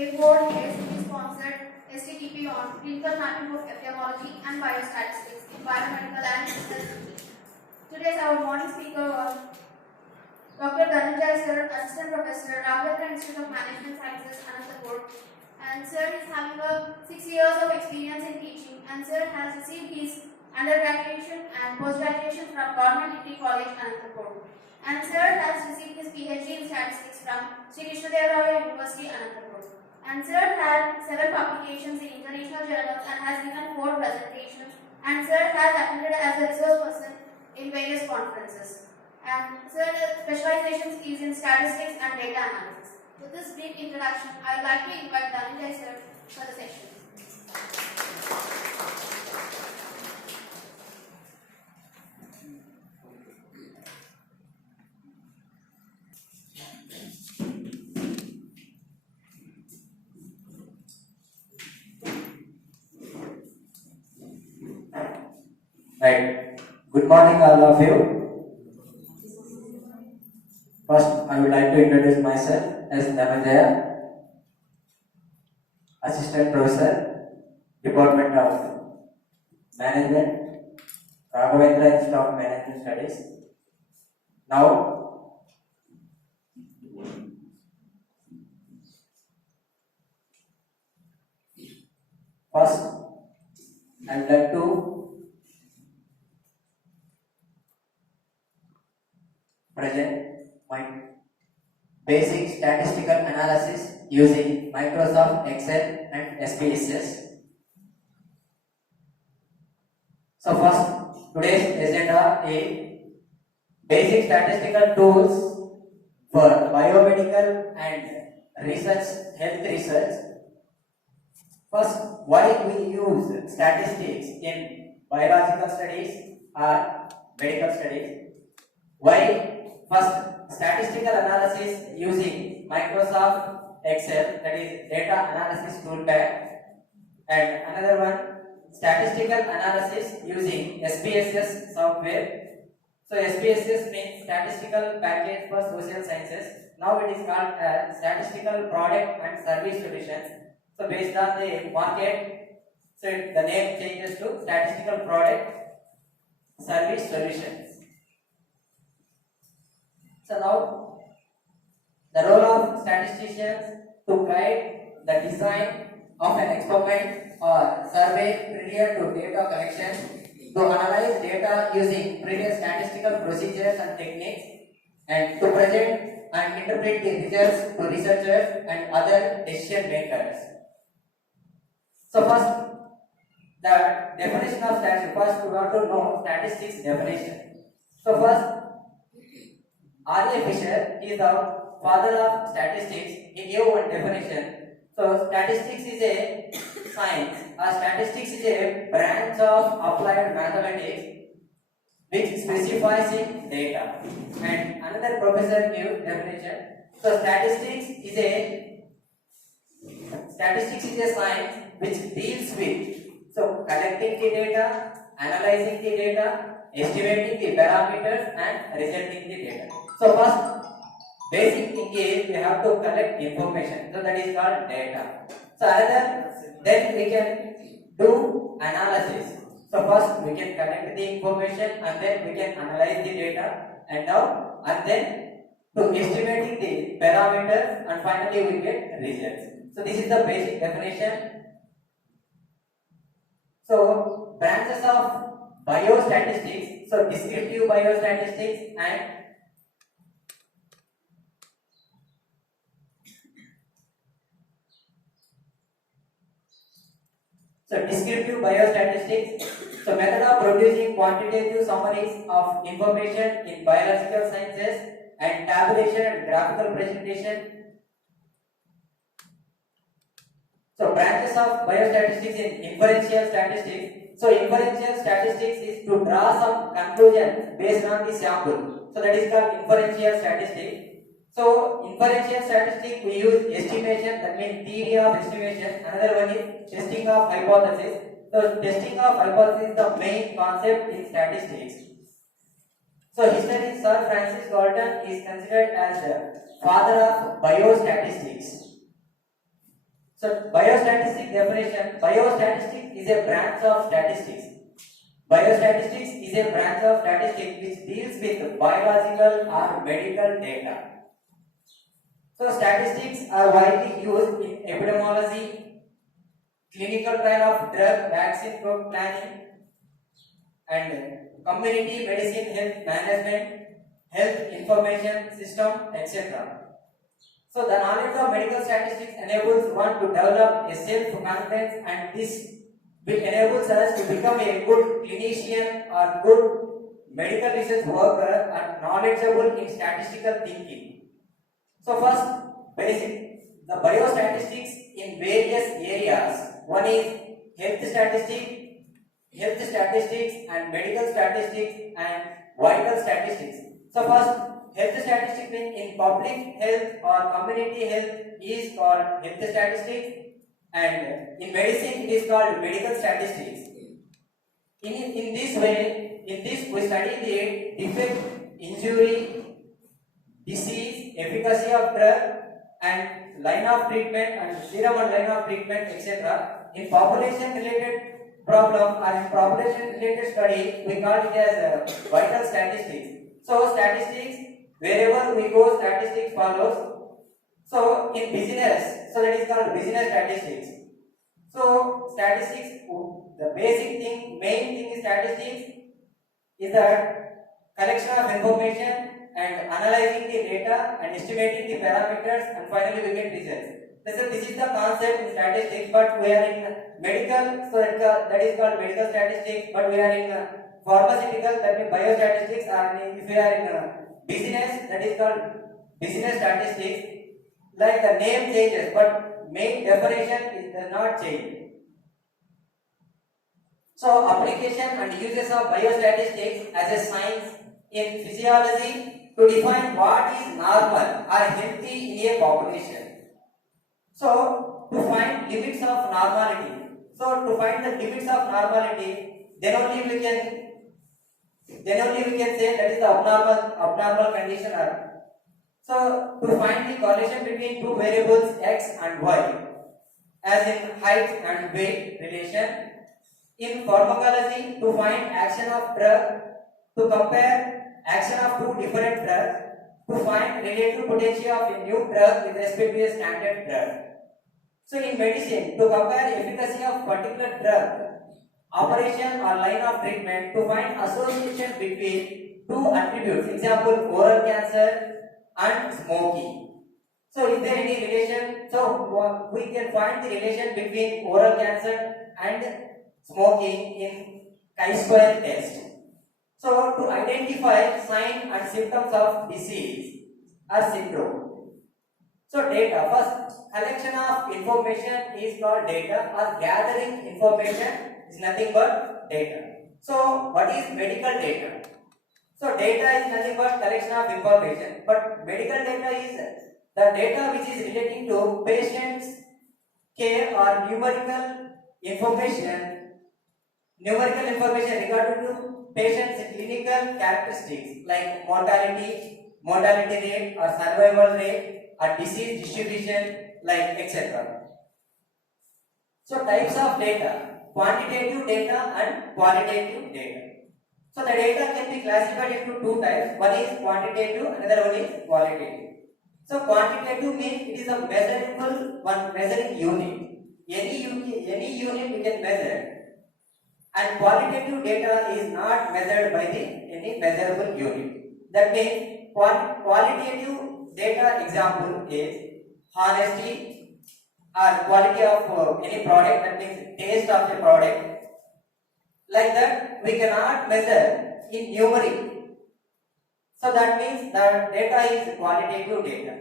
Wave Board AICTE sponsored STTP on clinical mapping of epidemiology and biostatistics in biomedical and health teaching. Today's our morning speaker was Dr. Dhananjay Sir, Assistant Professor, Rambedkar Institute of Management Sciences, Anantapur. And Sir is having 6 years of experience in teaching, and Sir has received his undergraduation and post-graduation from Government Degree College, Anantapur. And Sir has received his PhD in statistics from Sri Krishnadevaraya University, Anantapur. And Sir had 7 publications in international journals and has given 4 presentations. And Sir has attended as a resource person in various conferences. And Sir's specialization is in statistics and data analysis. With this brief introduction, I would like to invite Dhananjay Sir for the session. Right. Good morning, all of you. First, I would like to introduce myself as Dhananjaya, Assistant Professor, Department of Management, Raghavendra Institute of Management Studies. Now, first, I would like to present my basic statistical analysis using Microsoft Excel and SPSS. So first, today's agenda is basic statistical tools for biomedical and research, health research. First, why we use statistics in biological studies or medical studies? Why? First, statistical analysis using Microsoft Excel, that is data analysis toolpad, and another one, statistical analysis using SPSS software. So SPSS means Statistical Package for Social Sciences. Now it is called Statistical Product and Service Solutions. So based on the market, so the name changes to Statistical Product Service Solutions. So now, the role of statisticians to guide the design of an experiment or survey prior to data collection, to analyze data using previous statistical procedures and techniques, and to present and interpret the results to researchers and other decision makers. So first, the definition of statistics. First, we want to know statistics definition. So first, R.A. Fisher is the father of statistics. He gave one definition. So, statistics is a science, or statistics is a branch of applied mathematics which specifies in data. And another professor gave definition. So, statistics is a science which deals with collecting the data, analyzing the data, estimating the parameters, and presenting the data. So first, basic thing is we have to collect information. So that is called data. So then we can do analysis. So first we can collect the information and then we can analyze the data and then to estimating the parameters and finally we get results. So this is the basic definition. So branches of biostatistics. So descriptive biostatistics and descriptive biostatistics. So method of producing quantitative summaries of information in biological sciences and tabulation and graphical presentation. So branches of biostatistics in inferential statistics. So inferential statistics is to draw some conclusion based on the sample. So that is called inferential statistics. So inferential statistics we use estimation, that means theory of estimation. Another one is testing of hypothesis. So testing of hypothesis is the main concept in statistics. So historian Sir Francis Galton is considered as the father of biostatistics. So biostatistics definition, biostatistics is a branch of statistics. Biostatistics is a branch of statistics which deals with biological or medical data. So statistics are widely used in epidemiology, clinical trial of drug, vaccine planning, and community medicine, health management, health information system, etc. So the knowledge of medical statistics enables one to develop a self-confidence, and this enables us to become a good clinician or good medical research worker and knowledgeable in statistical thinking. So first, basic, the biostatistics in various areas. One is health statistics and medical statistics and vital statistics. So first, health statistics in public health or community health is called health statistics, and in medicine it is called medical statistics. In this way, we study the defect, injury, disease, efficacy of drug, and line of treatment and serum and line of treatment, etc. In population related problem or in population related study, we call it as vital statistics. So statistics, wherever we go, statistics follows. So in business, so that is called business statistics. So statistics, the basic thing, main thing is statistics is that collection of information and analyzing the data and estimating the parameters, and finally we get results. This is the concept in statistics, but we are in medical, so that is called medical statistics, but we are in pharmaceutical, that means biostatistics, or if we are in business, that is called business statistics. Like the name changes, but main definition does not change. So application and uses of biostatistics as a science in physiology to define what is normal or healthy in a population. So to find limits of normality. So to find the limits of normality, then only we can say that is the abnormal condition. So to find the correlation between two variables x and y, as in height and weight relation. In pharmacology, to find action of drug, to compare action of two different drugs, to find relative potency of a new drug with respect to a standard drug. So in medicine, to compare efficacy of particular drug, operation or line of treatment, to find association between two attributes, example oral cancer and smoking. So is there any relation? So we can find the relation between oral cancer and smoking in chi-square test. So to identify signs and symptoms of disease or syndrome. So data, first collection of information is called data, or gathering information is nothing but data. So what is medical data? So data is nothing but collection of information, but medical data is the data which is relating to patient's care or numerical information regarding to patient's clinical characteristics like mortality rate or survival rate or disease distribution, like etc. So types of data, quantitative data and qualitative data. So the data can be classified into two types. One is quantitative, another one is qualitative. So quantitative means it is a measurable measuring unit. Any unit we can measure. And qualitative data is not measured by any measurable unit. That means qualitative data example is honesty or quality of any product, that means taste of the product. Like that we cannot measure in numeric. So that means the data is qualitative data.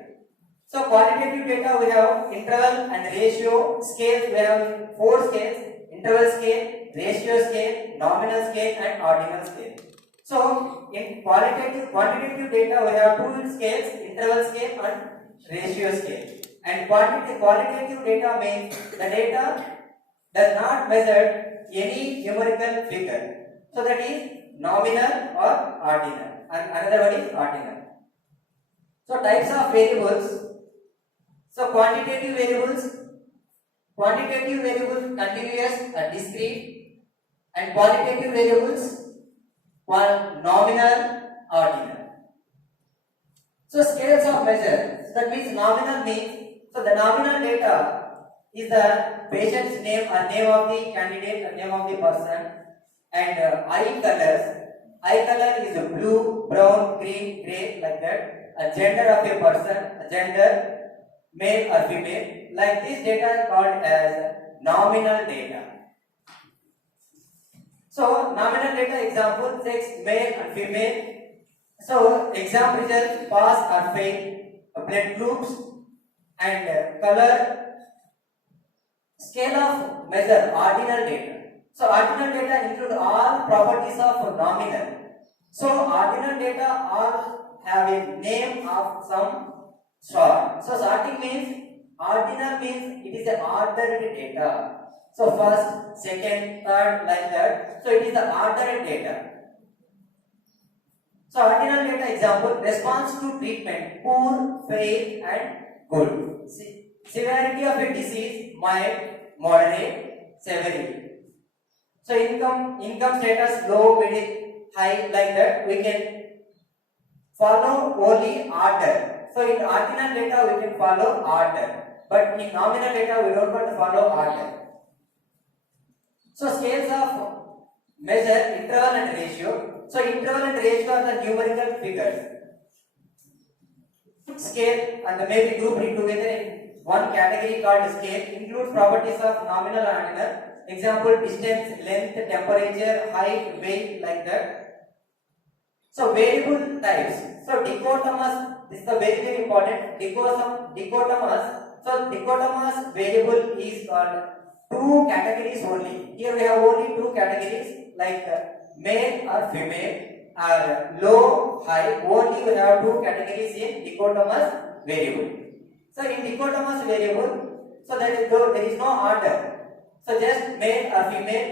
So qualitative data we have interval and ratio scales. We have 4 scales: interval scale, ratio scale, nominal scale and ordinal scale. So in quantitative data we have 2 scales: interval scale and ratio scale. And qualitative data means the data does not measure any numerical figure. So that is nominal or ordinal, and another one is ordinal. So types of variables. So quantitative variables quantitative variables continuous or discrete, and qualitative variables one nominal, ordinal. So scales of measure. So that means nominal means, so the nominal data is the patient's name or name of the candidate or name of the person, and eye color is blue, brown, green, grey, like that. A gender of a person, a gender, male or female, like this data is called as nominal data. So nominal data example, sex, male and female. So exam results, pass or fail, blood groups, and color. Scale of measure, ordinal data. So ordinal data include all properties of nominal. So ordinal data all have a name of some sort. So sorting means, ordinal means it is a ordered data. So first, second, third, like that. So it is the ordered data. So ordinal data example, response to treatment, poor, fail and good. Severity of a disease, mild, moderate, severity. So income status, low, middle, high, like that. We can follow only order. So in ordinal data we can follow order, but in nominal data we don't want to follow order. So scales of measure, interval and ratio. So interval and ratio are the numerical figures. Scale and may be grouped together in one category called scale. Includes properties of nominal and ordinal. Example, distance, length, temperature, height, weight, like that. So variable types. So dichotomous, this is the very important. Dichotomous. So dichotomous variable is called two categories only. Here we have only two categories, like male or female, or low, high. Only we have two categories in dichotomous variable. So in dichotomous variable, so there is no order. So just male or female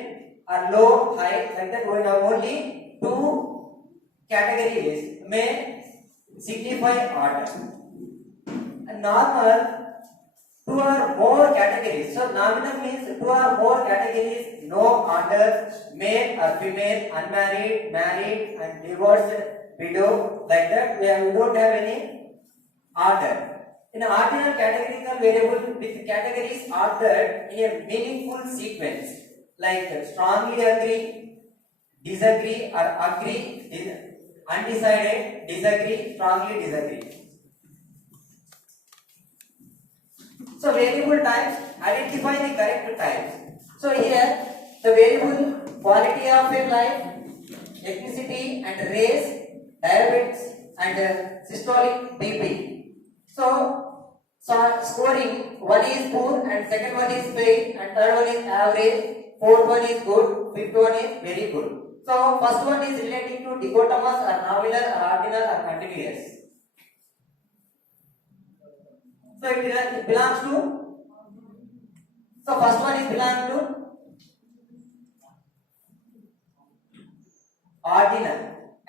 or low, high, like that. We have only two categories may signify order. And normal, two or more categories. So nominal means two or more categories, no order, male or female, unmarried, married and divorced, widow, like that. We don't have any order. In an ordinal categorical variable with categories ordered in a meaningful sequence, like strongly agree, disagree or agree, undecided, disagree, strongly disagree. So variable types, identify the correct types. So here the variable quality of a life, ethnicity and race, diabetes and systolic BP. So scoring, one is poor and second one is fail and third one is average, fourth one is good, fifth one is very good. So first one is relating to dichotomous or nominal or ordinal or continuous. So it belongs to, so first one is belong to ordinal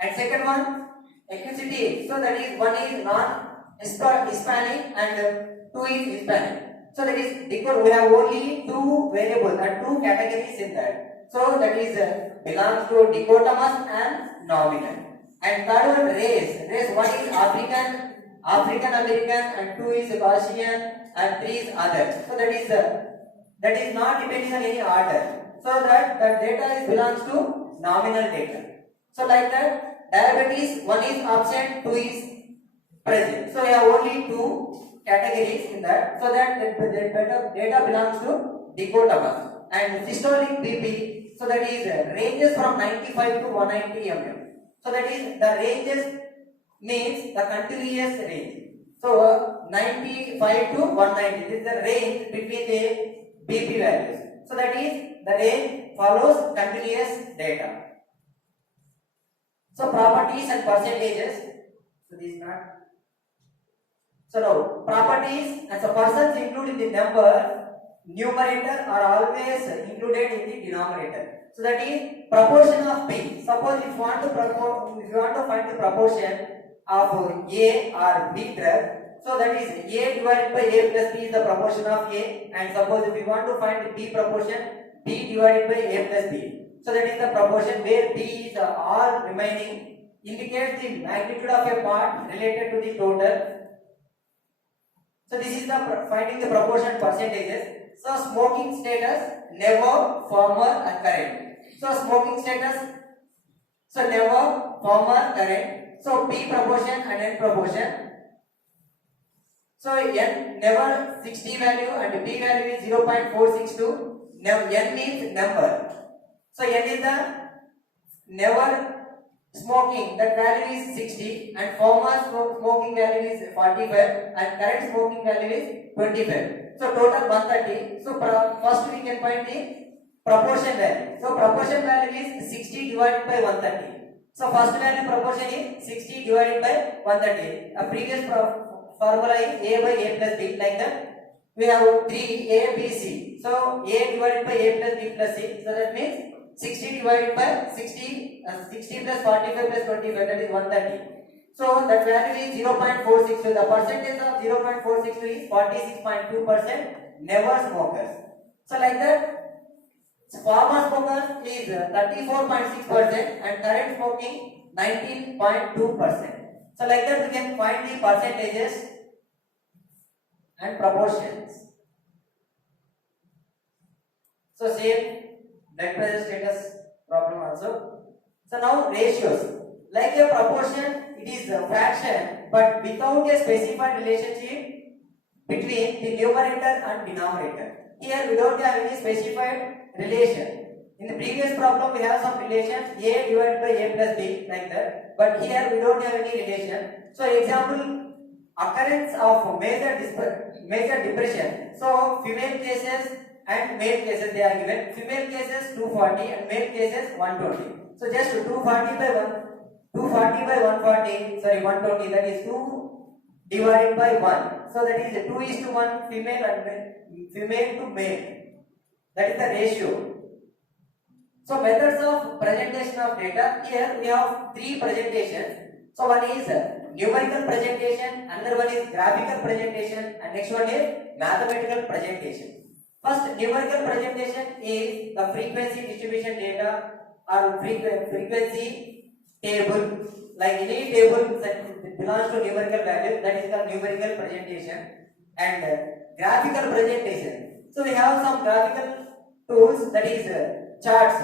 and second one ethnicity. So that is one is non-Hispanic and two is Hispanic. So that is because we have only two variables and two categories in that. So that is belongs to dichotomous and nominal. And third one race. One is African American and two is Gaussian and three is other. So that is not depending on any order. So that data belongs to nominal data. So like that, diabetes, one is absent, two is present. So we have only two categories in that. So that data belongs to dichotomous. And systolic BP, so that is ranges from 95 to 190 mm. So that is the ranges means the continuous range. So 95 to 190, this is the range between the BP values. So that is the range follows continuous data. So properties and percentages. So this is not. So now properties and so persons included in the number, numerator are always included in the denominator. So that is proportion of P. Suppose if you want to find the proportion of A or B drug, So that is A divided by A plus B is the proportion of A, and suppose if we want to find B proportion, B divided by A plus B. So that is the proportion where B is all remaining, indicates the magnitude of a part related to the total. So this is the finding the proportion percentages. So smoking status, never, former and current. So smoking status, so never, former, current. So P proportion and N proportion. So N never 60 value and P value is 0.462. Now N is number. So N is the never smoking, that value is 60, and former smoking value is 45, and current smoking value is 25. So total 130. So first we can find the proportion value. So proportion value is 60 divided by 130. So first value proportion is 60 divided by 130. A previous formula is A by A plus B, like that. We have 3 A, B, C. So A divided by A plus B plus C. So that means 60 divided by 60 plus 45 plus 25, that is 130. So that value is 0.462. The percentage of 0.462 is 46.2% never smokers. So like that, former smokers is 34.6% and current smoking 19.2%. So like that we can find the percentages and proportions. So same blood pressure status problem also. So now ratios. Like a proportion, it is a fraction, but without a specified relationship between the numerator and denominator. Here we don't have any specified relation. In the previous problem we have some relation, A divided by A plus B, like that. But here we don't have any relation. So example, occurrence of major depression. So female cases and male cases they are given. Female cases 240 and male cases 120. So just 240 by 120, that is 2 divided by 1. So that is 2:1 female and female to male. That is the ratio. So methods of presentation of data. Here we have 3 presentations. So one is numerical presentation, another one is graphical presentation, and next one is mathematical presentation. First, numerical presentation is the frequency distribution data or frequency table. Like any table that belongs to numerical value, that is the numerical presentation. And graphical presentation. So we have some graphical tools, that is charts,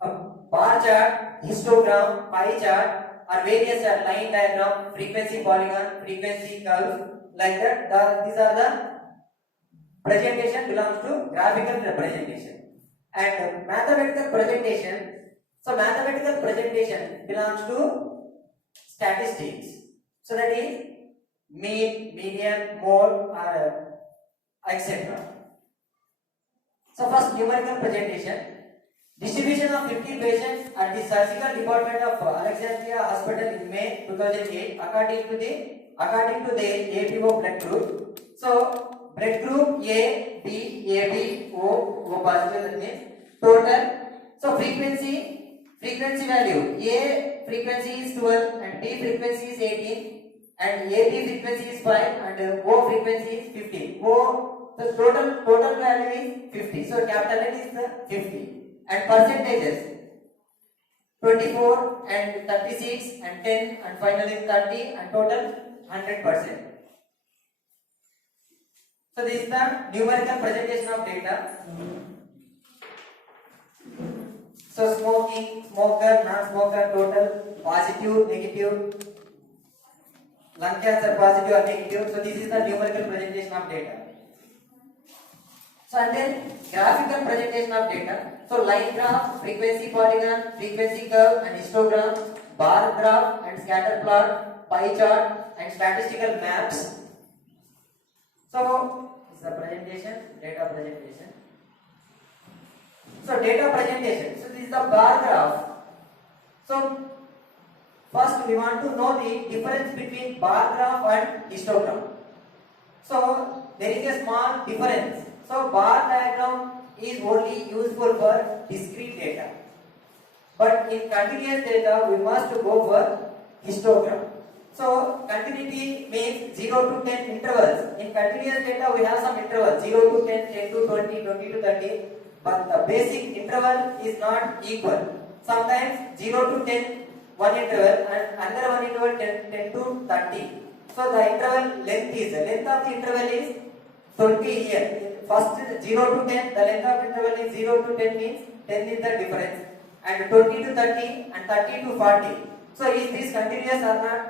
a bar chart, histogram, pie chart, or various line diagram, frequency polygon, frequency curve, like that. These are the presentation belongs to graphical representation. And mathematical presentation. So mathematical presentation belongs to statistics. So that is mean, median, mode, or etc. So first numerical presentation. Distribution of 50 patients at the surgical department of Alexandria Hospital in May 2008 according to the ABO blood group. So blood group A, B, AB, O positive, that means total. So frequency value. A frequency is 12 and B frequency is 18 and AB frequency is 5 and O frequency is 15. The total value is 50. So capital N is the 50. And percentages 24 and 36 and 10 and finally 30 and total 100%. So this is the numerical presentation of data. So smoking, smoker, non-smoker, total, positive, negative, lung cancer positive or negative. So this is the numerical presentation of data. So and then graphical presentation of data. So line graph, frequency polygon, frequency curve and histogram, bar graph and scatter plot, pie chart and statistical maps. So this is the presentation, data presentation. So data presentation. So this is the bar graph. So first we want to know the difference between bar graph and histogram. So there is a small difference. So bar diagram is only useful for discrete data, but in continuous data we must go for histogram. So continuity means 0 to 10 intervals. In continuous data we have some intervals 0 to 10, 10 to 20, 20 to 30, but the basic interval is not equal. Sometimes 0 to 10 one interval and another one interval 10 to 30. So the interval length of the interval is 20 here. First 0 to 10, the length of interval is 0 to 10 means 10 is the difference, and 20 to 30 and 30 to 40. So is this continuous or not?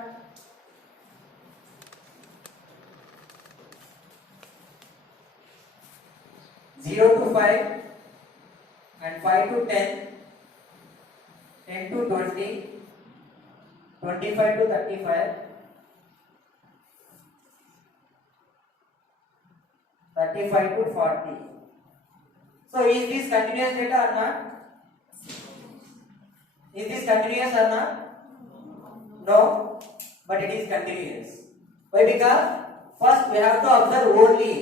Zero to 5 and 5 to 10, 10 to 20, 25 to 35, 35 to 40. So is this continuous data or not? Is this continuous or not? No, but it is continuous. Why? Because first we have to observe only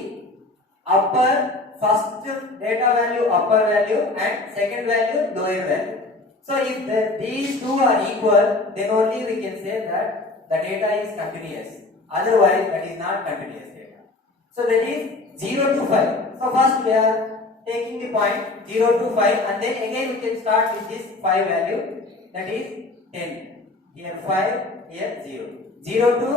first data value upper value and second value lower value. So if these two are equal, then only we can say that the data is continuous. Otherwise, that is not continuous data. So that is 0 to 5. So first we are taking the point 0 to 5, and then again we can start with this 5 value, that is 10. Here 5, here 0. 0 to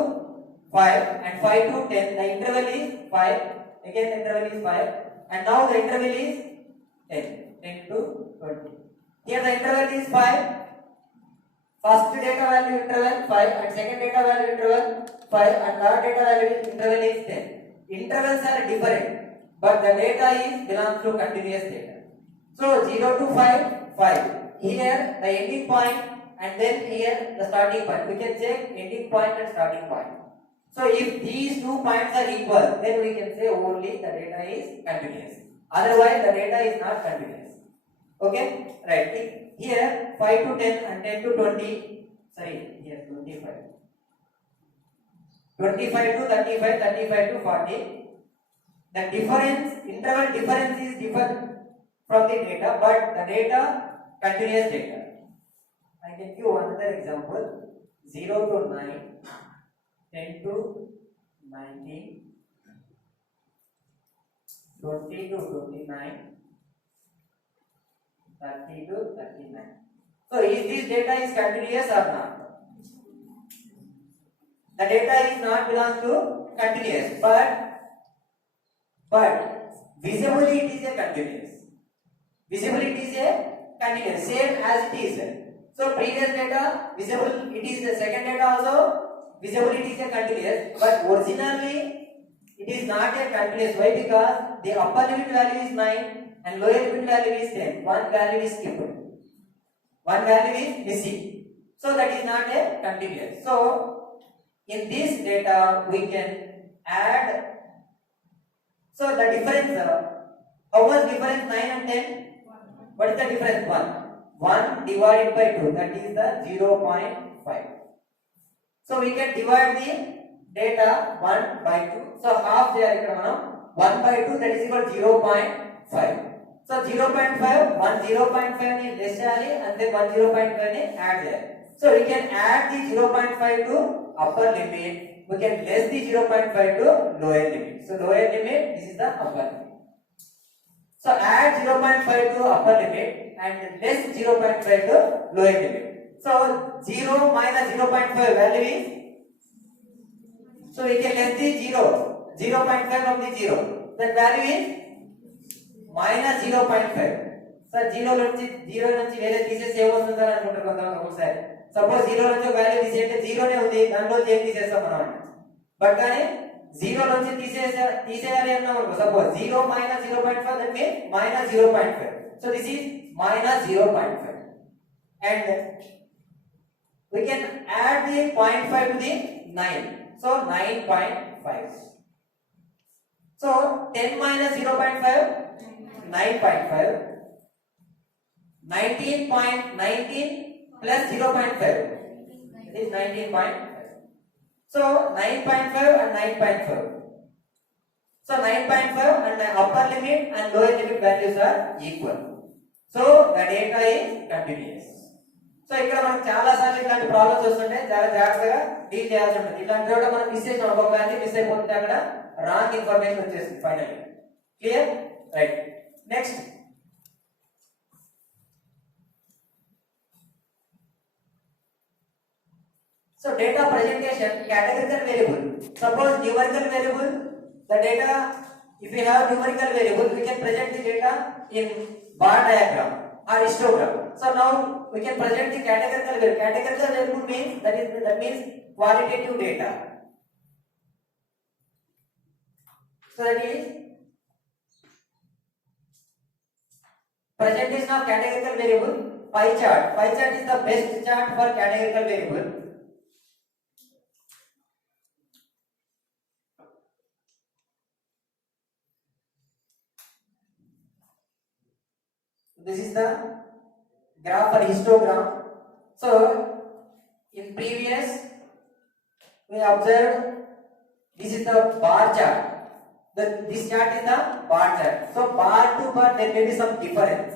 5 and 5 to 10. The interval is 5. Again the interval is 5. And now the interval is 10. 10 to 20. Here the interval is 5. First data value interval 5 and second data value interval 5 and third data value interval is 10. Intervals are different, but the data belongs to continuous data. So 0 to 5, 5. Here the ending point, and then here the starting point. We can check ending point and starting point. So if these 2 points are equal, then we can say only the data is continuous. Otherwise the data is not continuous. Okay? Right. Here 5 to 10 and 10 to 20. Sorry, here 25. 25 to 35, 35 to 40. The difference, interval difference is different from the data, but the data continuous data. I can give another example. 0 to 9, 10 to 19, 20 to 29, 30 to 39. So is this data is continuous or not? The data is not belong to continuous, but visibly it is a continuous. Visibly it is a continuous, same as it is. So previous data visible, it is the second data also visible, it is a continuous, but originally it is not a continuous. Why? Because the upper limit value is 9 and lower limit value is 10. One value is skipped. One value is missing. So that is not a continuous. So in this data we can add. So the difference, how much difference 9 and 10? What is the difference? 1. 1 divided by 2, that is the 0.5. So we can divide the data 1 by 2. So half there, 1 by 2, that is equal to 0.5. So 0.5, 1 0.5 ni less cheyali and then 1 0.5 ni add there. So we can add the 0.5 to upper limit. We can less the 0.5 to lower limit. So lower limit, this is the upper limit. So add 0.5 to upper limit and less 0.5 to lower limit. So 0 minus 0.5 value is, so we can less the 0, 0.5 from the 0. That value is minus 0.5. So 0 నుంచి వేరే తీసేసి ఏమొస్తుందని అనుకుంటారు కొంతమంది ఒకసారి. Suppose 0 నుంచి ఒక value తీసేస్తే 0 నే ఉంది, దానిలో ఏం తీసేస్తాం మనం. బట్ కానీ 0 నుంచి తీసేయాలి అన్నాం అనుకో, suppose 0 minus 0.5, that means minus 0.5. So this is minus 0.5. And we can add the 0.5 to the 9. So 9.5. So 10 minus 0.5, 9.5. 19.19 plus 0.5, it is 19.5. So 9.5 and 9.5. So 9.5 and the upper limit and lower limit values are equal. So the data is continuous. So ఇక్కడ మనకు చాలా సార్లు ఇట్లాంటి problems వస్తుంటే చాలా జాగ్రత్తగా deal చేయాల్సి ఉంటుంది. ఇట్లాంటి చోట మనం మిస్ చేసిన ఒక వాల్యూ మిస్ అయిపోతుంటే అక్కడ రాంగ్ ఇన్ఫర్మేషన్ వచ్చేస్తుంది final. Clear? Right. Next so data presentation categorical variable. Suppose numerical variable, the data, if we have numerical variable, we can present the data in bar diagram or histogram. So now we can present the categorical variable. Categorical variable means that means qualitative data. So that is presentation of categorical variable. Pie chart. Pie chart is the best chart for categorical variable. This is the graph for histogram. So in previous we observed this is the bar chart. This chart is the bar chart. So bar to bar there may be some difference,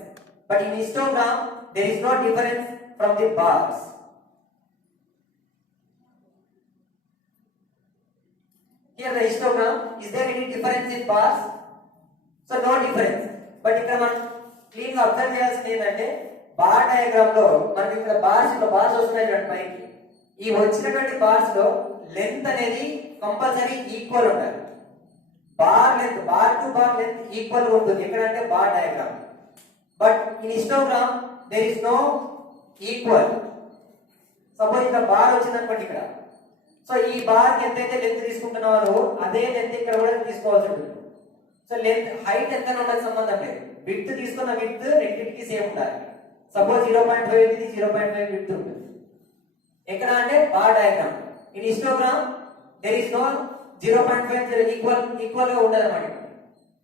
but in histogram there is no difference from the bars. Here the histogram, is there any difference in bars? So no difference. But ఇక్కడ మనం clean గా observe చేయాల్సింది ఏంటంటే bar diagram లో మనకి ఇక్కడ bars వస్తున్నాయి చూడండి పైకి. ఈ వచ్చినటువంటి బార్స్ లో లెంత్ అనేది కంపల్సరీ ఈక్వల్ ఉండాలి. Bar length bar to bar length equal ఉంటుంది ఎక్కడంటే bar diagram. But in histogram there is no equal. Suppose ఇక్కడ బార్ వచ్చిందనుకోండి ఇక్కడ, సో ఈ బార్ ఎంతైతే లెంత్ తీసుకుంటున్నారో అదే లెంత్ ఇక్కడ కూడా తీసుకోవాల్సి ఉంటుంది. సో లెంత్ హైట్ ఎంత ఉండదు సంబంధం లేదు. విడ్త్ తీసుకున్న విడ్త్ రెండింటికి సేమ్ ఉండాలి. సపోజ్ 0.5 ఇది 0.5 విడ్త్ ఉంటుంది ఎక్కడ అంటే bar diagram. In histogram there is no 0.5 equal గా ఉండదు అన్నమాట.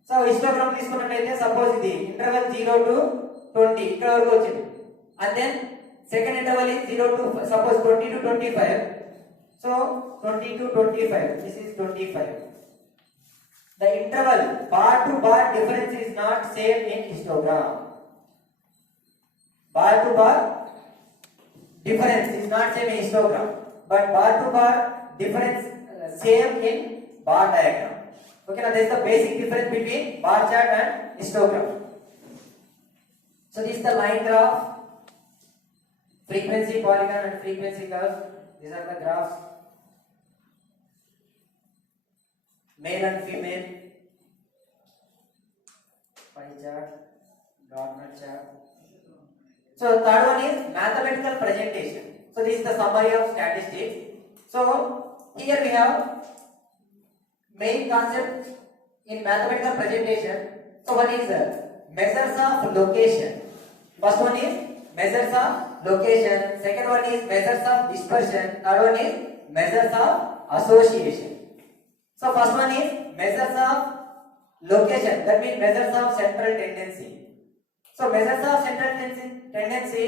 సో హిస్టోగ్రామ్ తీసుకున్నట్లయితే సపోజ్ ఇది ఇంటర్వెల్ 0 to 20 ఇక్కడ వరకు వచ్చింది. And then second interval is 0 to suppose 20 to 25. So 20 to 25 this is 25. The interval bar to bar difference is not same in histogram. Bar to bar difference is not same in histogram, but bar to bar difference same in bar diagram. Okay, now there is the basic difference between bar chart and histogram. So this is the line graph, frequency polygon and frequency curve. These are the graphs. Male and female, pie chart, Gartner chart. So third one is mathematical presentation. So this is the summary of statistics. So here we have main concept in mathematical presentation. So one is measures of location. First one is measures of location. Second one is measures of dispersion. Third one is measures of association. So first one is measures of location. That means measures of central tendency. So measures of central tendency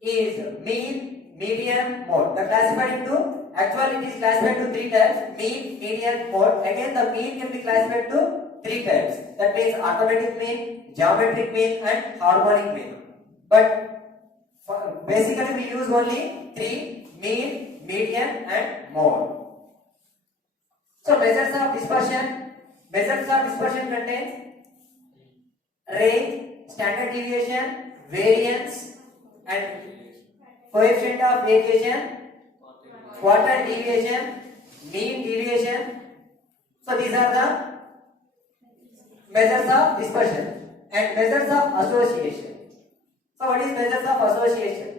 is mean, median, mode. The classified into actually it is classified to three types: mean, median, mode. Again, the mean can be classified to three types. That means arithmetic mean, geometric mean, and harmonic mean. But basically we use only three: mean, median, and mode. So measures of dispersion. Measures of dispersion contains range, standard deviation, variance, and coefficient of variation, quarter deviation, mean deviation. So these are the measures of dispersion. And measures of association. So what is measures of association?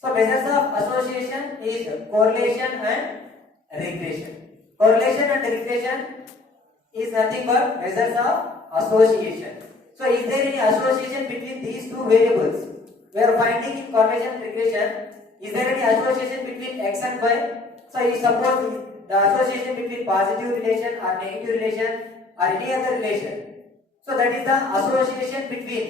So measures of association is correlation and regression. Correlation and regression is nothing but measures of association. So is there any association between these two variables? We are finding in correlation and regression. Is there any association between x and y? So you suppose the association between positive relation or negative relation or any other relation. So that is the association between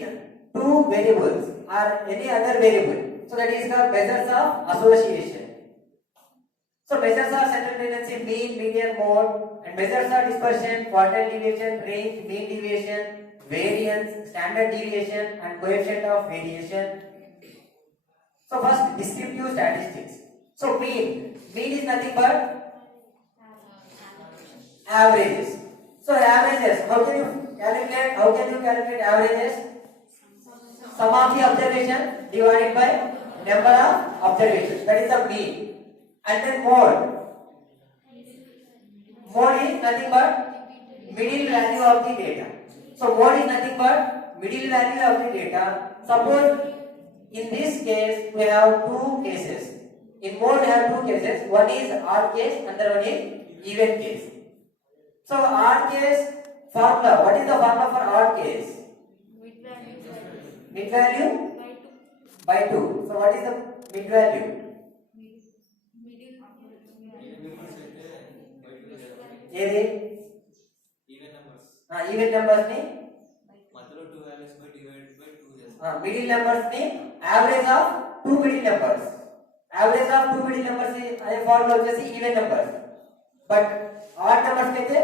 two variables or any other variable. So that is the measures of association. So measures of central tendency, mean, median, mode, and measures of dispersion, quartile deviation, range, mean deviation, variance, standard deviation, and coefficient of variation. So first, descriptive statistics. So mean is nothing but averages. So averages, how can you calculate averages? Sum of the observation divided by number of observations. That is the mean. And then mode. Mode is nothing but middle value of the data. So mode is nothing but middle value of the data. Suppose in this case we have two cases. In mode we have two cases. One is odd case, another one is even case. So odd case formula. What is the formula for odd case? Mid value by 2. So what is the mid value? ఏది even numbers ని మధ్యలో 2 values by divide by 2 చేస్తాం. Middle numbers ని average of 2 middle numbers. Average of 2 middle numbers అనే formula వచ్చేసి even numbers. But add numbers కి అయితే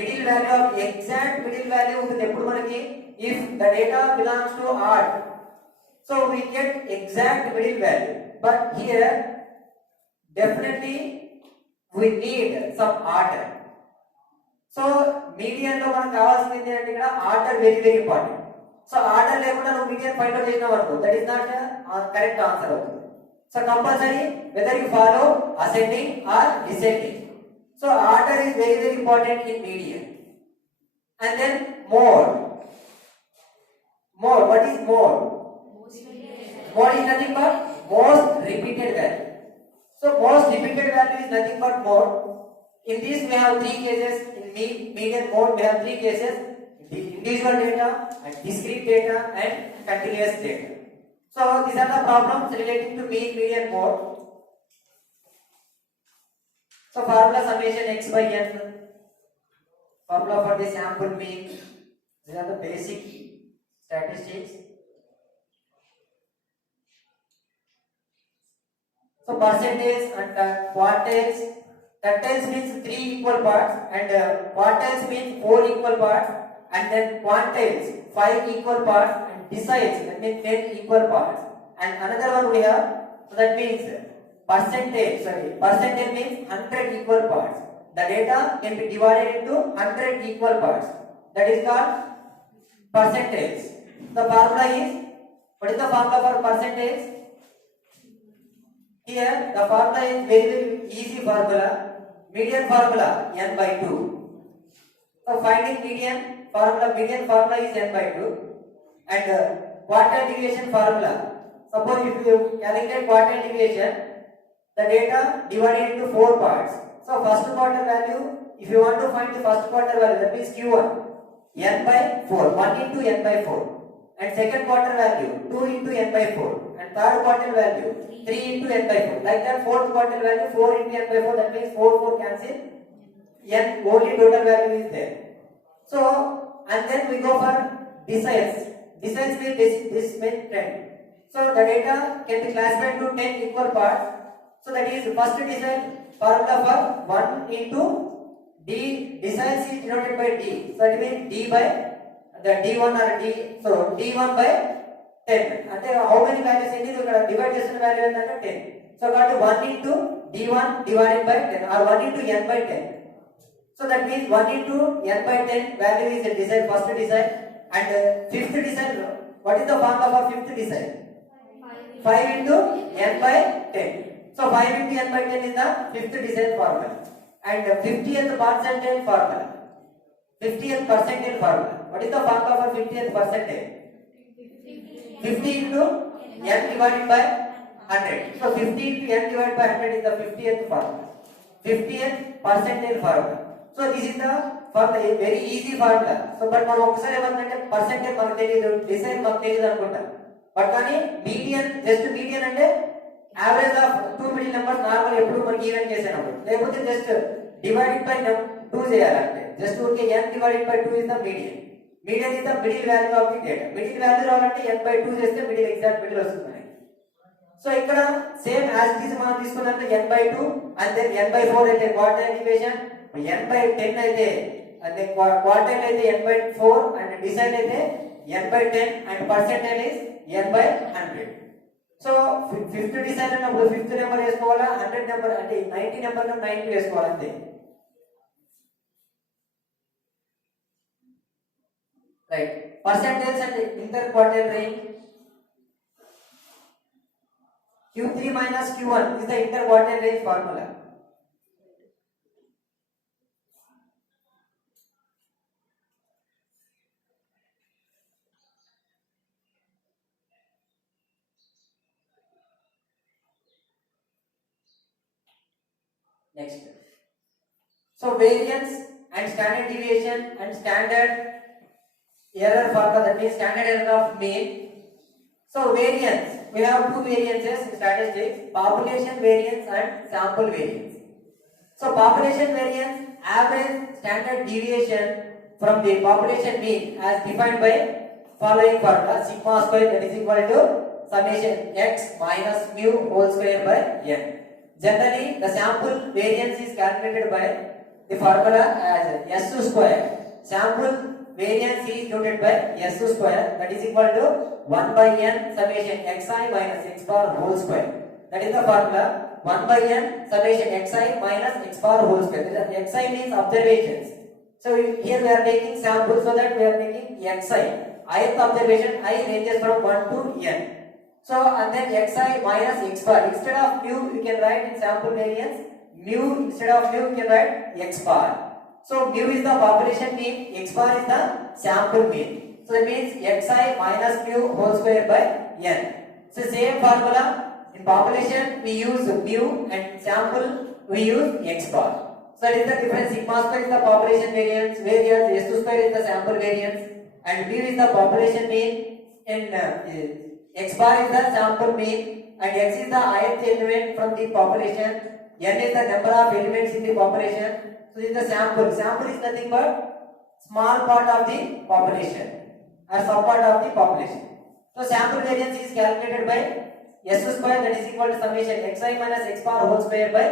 middle value of exact middle value ఉంటుంది ఎప్పుడు మనకి if the data belongs to odd, so we get exact middle value, but here definitely we need some order. So median లో మనకు కావాల్సింది ఏంటంటే ఇక్కడ order very important. So order లేకుండా నువ్వు మీడియన్ ఫైండ్ అవుట్ చేసినావు అనుకో, that is not correct answer అవుతుంది. So compulsory whether you follow ascending or descending. So order is very important in median. And then mode. Mode, what is mode? Mode is nothing but most repeated value. So most repeated value is nothing but mode. In this we have three cases. In median mode we have three cases: the individual data, and discrete data, and continuous data. So these are the problems relating to mean, median, mode. So formula summation x by n. Formula for the sample mean. These are the basic statistics. So percentage and quartiles. Tertiles means 3 equal parts, and quartiles means 4 equal parts, and then quantiles 5 equal parts, and deciles that means 10 equal parts. And another one we have, so that means percentage means 100 equal parts. The data can be divided into 100 equal parts. That is called percentage. The formula is, what is the formula for percentage? Here the formula is very easy formula. Median formula n by 2. So finding median formula is n by 2. And quartile deviation formula. Suppose if you calculate quartile deviation, the data divided into 4 parts. So first quarter value, if you want to find the first quarter value, that means Q1, n by 4, 1 into n by 4. And second quarter value 2 into n by 4, and third quarter value 3 into n by 4. Like that, fourth quarter value 4 into n by 4. That means 4 cancel. N only total value is there. So and then we go for deciles. Deciles means this means 10. So the data can be classified into 10 equal parts. So that is first decile formula for 1 into d. Deciles is denoted by d. So it means d by the d1 or d, so d1 by 10. And how many values in this divide చేసిన value ఏంటంటే 10. So got 1 into d1 divided by 10, or 1 into n by 10. So that means 1 into n by 10 value is a decile, first decile. And fifth decile, what is the formula for fifth decile? 5 into n by 10. So 5 into n by 10 is the fifth decile formula. And 50th percentile formula. 50th percentile formula. What is the formula for 50th percentile? 50 into n divided by 100. So 50 into n divided by 100 is the 50th formula. 50th percentile formula. So this is the formula, a very easy formula. So but మనం ఒకసారి ఏమంటే percentile మనకు తెలియదు, decile మనకు తెలియదు అనుకుంటాం. But కానీ median, just median అంటే average of 2 middle numbers normal ఎప్పుడు మనకి ఈవెన్ చేసేనప్పుడు, లేకపోతే జస్ట్ డివైడెడ్ బై 2 చేయాలంటే జస్ట్ ఊరికే n divided by 2 is the median. Median is the middle value of the data. Middle value రావాలంటే n బై 2 చేస్తే middle, exact middle వస్తుంది మనకి. So ఇక్కడ సేమ్ యాజ్ ఇట్ ఇస్ మనం తీసుకున్నట్టు n by 2 and then n by 4 అయితే quartile division, n by 10 అయితే అంటే క్వార్టైల్ అయితే n by 4 and and decile అయితే n by 10 and percentile is n by 100. So fifth decide అన్నప్పుడు fifth number వేసుకోవాలా 100 number అంటే 90 నెంబర్ 90 వేసుకోవాలి అంతే. రైట్. పర్సెంటేజ్ అంటే inter quartile range Q3 minus Q1 is the inter quartile range formula. Next. So variance and standard deviation and standard error formula, that means standard error of mean. So variance, we have two variances in statistics, population variance and sample variance. So population variance, average standard deviation from the population mean as defined by following formula, sigma square that is equal to summation x minus mu whole square by n. Generally, the sample variance is calculated by the formula as S square. Sample variance is denoted by S square, that is equal to 1 by n summation xi minus x bar whole square. That is the formula 1 by n summation xi minus x bar whole square. Xi means observations. So here we are taking sample, so that we are taking xi. Ith observation I ranges from 1 to n. So and then xi minus x bar. Instead of mu you can write in sample variance mu, instead of mu you can write x bar. So mu is the population mean, x bar is the sample mean. So that means xi minus mu whole square by n. So same formula, in population we use mu and sample we use x bar. So that is the difference. Sigma square is the population variance, S square is the sample variance, and mu is the population mean, and x bar is the sample mean, and x is the ith element from the population, n is the number of elements in the population. So this is the sample. Sample is nothing but small part of the population or subpart of the population. So sample variance is calculated by S square, that is equal to summation xi minus x bar whole square by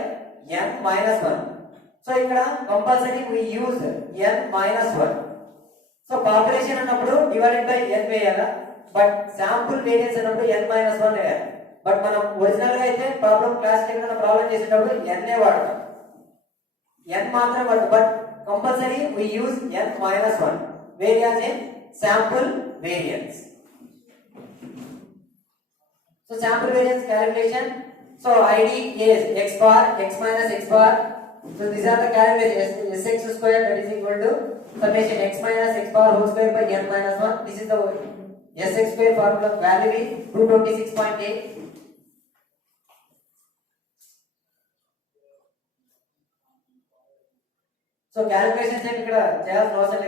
n minus 1. So ikkada compulsory we use n minus 1. So population annappudu divided by n veyala, but sample variance annappudu n minus 1 veyala. But manam original ga aithe problem class ekadana problem chesetappudu n e vaadtam. N మాత్రమే పడుతుంది, but compulsory we use n minus 1, whereas in sample variance. So sample variance calculation, so ID is x bar, x minus x bar. So these are the calculations. Sx square, that is equal to summation x minus x bar whole square by n minus 1. This is the Sx square formula, value is 226.8. So calculations ఏమి ఇక్కడ చేయాల్సిన అవసరం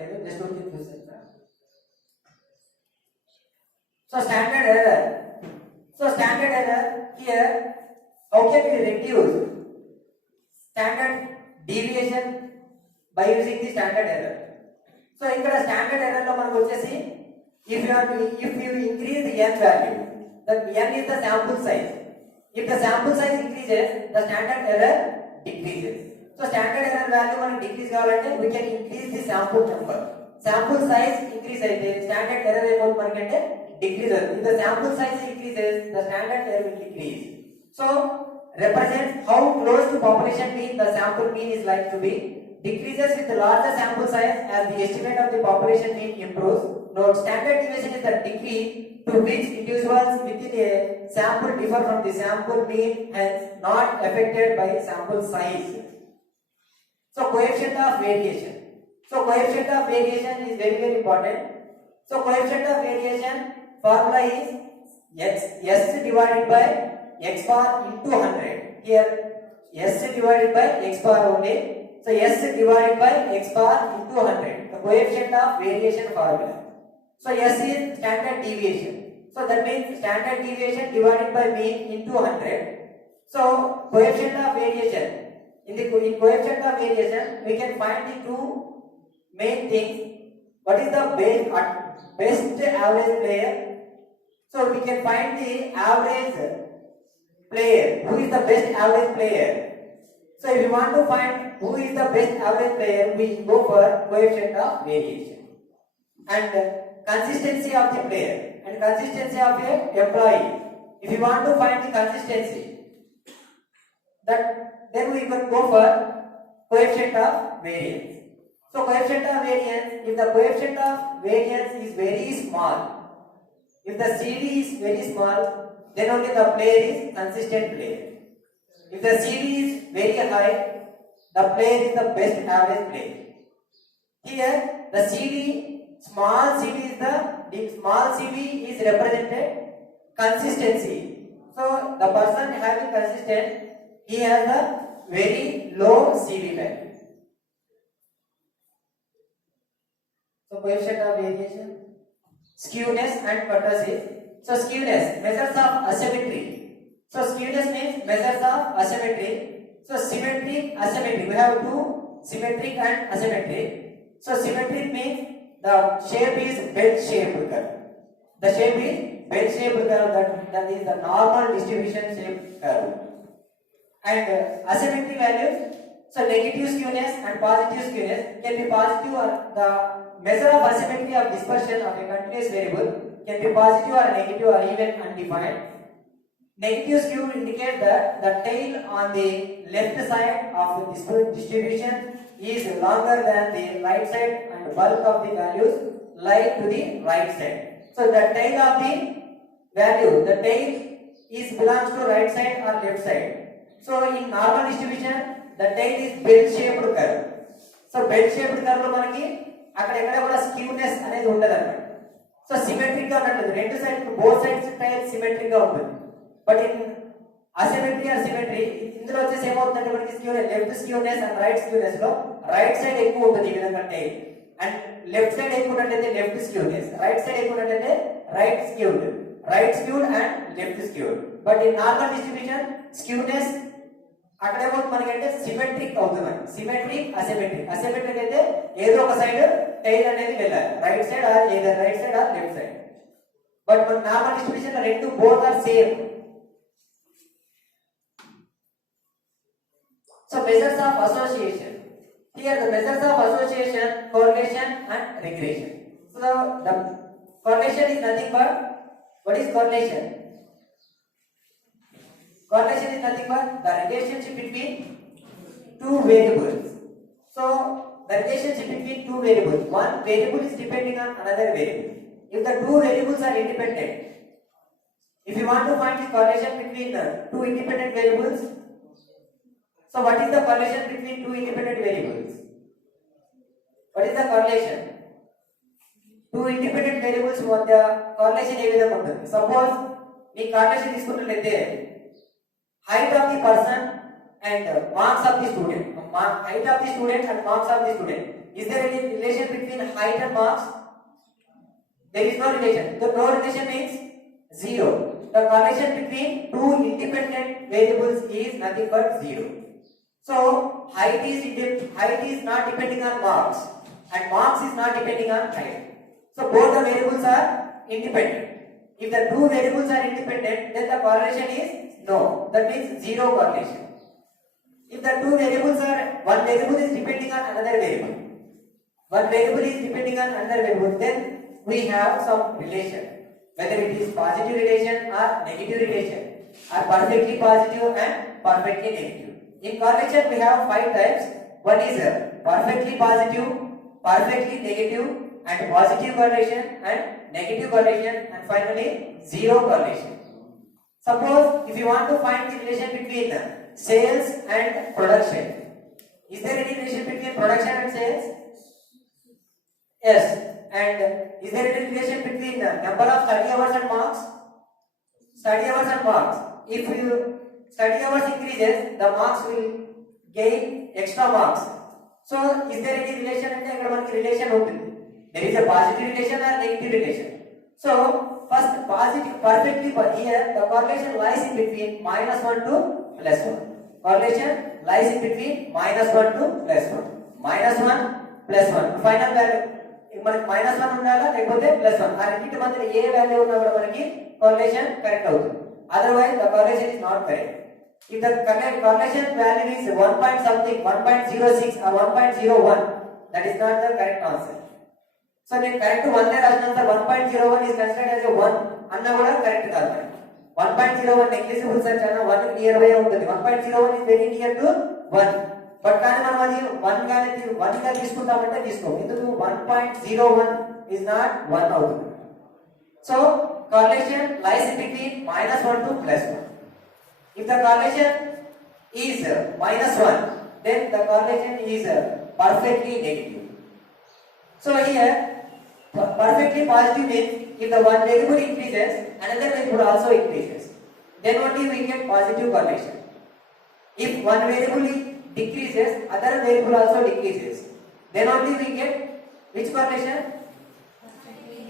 లేదు, just ఊరికి చూసేస్తా. So standard error, here how can we reduce standard deviation by using the standard error. So ఇక్కడ standard error లో మనకు వచ్చేసి if you increase the n value, then n is the sample size. If the sample size increases, the standard error decreases. So standard error value మనం decrease కావాలంటే we can increase the sample number. Sample size increase అయితే standard error ఏమవుతుంది మనకంటే decrease అవుతుంది. If the sample size increases, the standard error will decrease. So represents how close to population mean the sample mean is like to be. Decreases with the larger sample size as the estimate of the population mean improves. Note, standard deviation is the degree to which individuals within a sample differ from the sample mean, hence not affected by sample size. So coefficient of variation. So coefficient of variation is very important. So coefficient of variation formula is s divided by x bar into 100. Here s divided by x bar only. So s divided by x bar into 100. The coefficient of variation formula. So s is standard deviation. So that means standard deviation divided by mean into 100. So coefficient of variation. In coefficient of variation, we can find the two main things. What is the best average player? So we can find the average player. Who is the best average player? So if you want to find who is the best average player, we go for coefficient of variation. and consistency of the player and consistency of a employee. If you want to find the consistency, that then we can go for coefficient of variance. So coefficient of variance, if the coefficient of variance is very small, if the CD is very small, then only the player is consistent player. If the CD is very high, the player is the best average player. Here the CD, small CD is the small CD is represented consistency. So the person having consistent, he has the very low CD value. So coefficient of variation, skewness and kurtosis. So skewness, measures of asymmetry. So skewness means measures of asymmetry. So symmetric, asymmetric. We have two, symmetric and asymmetric. So symmetric means the shape is bell-shaped curve. The shape is bell-shaped curve. That is the normal distribution shape curve. And asymmetric values. So negative skewness and positive skewness can be positive, or the measure of asymmetry of dispersion of a continuous variable can be positive or negative or even undefined. Negative skew indicates that the tail on the left side of the distribution is longer than the right side and bulk of the values lie to the right side. So the tail of the value, the tail is belongs to right side or left side. So in normal distribution, the tail is bell-shaped curve. So bell-shaped curve lo manaki akkada ekkada kuda skewness anedi undadu annamata. So symmetric ga unnattu rendu sides, both sides tail symmetric ga untundi. But in asymmetry or symmetry, ఇందులో వచ్చేసి ఏమవుతుందంటే మనకి skewness, left skewness and right skewness లో right side ఎక్కువ ఉంటుంది ఈ విధంగా tail, and left side ఎక్కువ ఉన్నట్లయితే left skewness, right side ఎక్కువ ఉన్నట్లయితే right skewed and left skewed. But in normal distribution, skewness అక్కడ ఏమవుతుంది మనకంటే సిమెట్రిక్ అవుతుంది. సిమెట్రిక్, అసిమెట్రిక్ అయితే ఏదో ఒక సైడ్ టైల్ అనేది వెళ్ళాలి, right side or either right side or left side. But మన నార్మల్ డిస్ట్రిబ్యూషన్ లో రెండు both are same. So measures of association. Here the measures of association, correlation and regression. So the correlation is nothing but, what is correlation? Correlation is nothing but the relationship between two variables. So the relationship between two variables, one variable is depending on another variable. If the two variables are independent, if you want to find the correlation between two independent variables, so what is the correlation between two independent variables? What is the correlation? Two independent variables మధ్య correlation ఏ విధంగా ఉంటుంది? Suppose మీ correlation తీసుకున్నట్లయితే height of the person and marks of the student. Height of the student and marks of the student. Is there any relation between height and marks? There is no relation. So no relation means zero. The correlation between two independent variables is nothing but zero. So height is not depending on marks and marks is not depending on height. So both the variables are independent. If the two variables are independent, then the correlation is no. That means zero correlation. If the two variables are, one variable is depending on another variable, then we have some relation, whether it is positive relation or negative relation, or perfectly positive and perfectly negative. In correlation we have 5 types. One is perfectly positive, perfectly negative, and positive correlation and negative correlation, and finally zero correlation. Suppose if you want to find the relation between sales and production, is there any relation between production and sales? Yes. And is there any relation between the number of study hours and marks? Study hours and marks. If you study hours increases, the marks will gain extra marks. So is there any relation? అంటే ఇక్కడ మనకి relation ఉంటుంది. There is a positive relation or negative relation. So first positive, perfectly, but here the correlation lies in between -1 to +1. Correlation lies in between -1 to +1. -1 +1. Final value మనకి -1 ఉండాలా లేకపోతే +1. ఆ రెండింటి మధ్య ఏ వాల్యూ ఉన్నా కూడా మనకి correlation కరెక్ట్ అవుతుంది. Otherwise the correlation is not correct. If the correlation value is 1 point something, 1.06 or 1.01, that is not the correct answer. So so నేను correct 1 రాసినాను sir 1.01 is considered as a 1 అన్న కూడా correct కాదు మరి 1.01 negligible search అన్న 1 near by ఉంటుంది 1.01 is very near to 1 but కానీ మనం అది 1 గానే 1 గా తీసుకుంటామంటే తీసుకోం ఎందుకు 1.01 is not 1 అవుతుంది so correlation lies between -1 to +1 if the correlation is -1 then the correlation is perfectly negative. So here perfectly positive means if the one variable increases another variable also increases then only we get positive correlation. If one variable decreases other variable also decreases then only we get which correlation?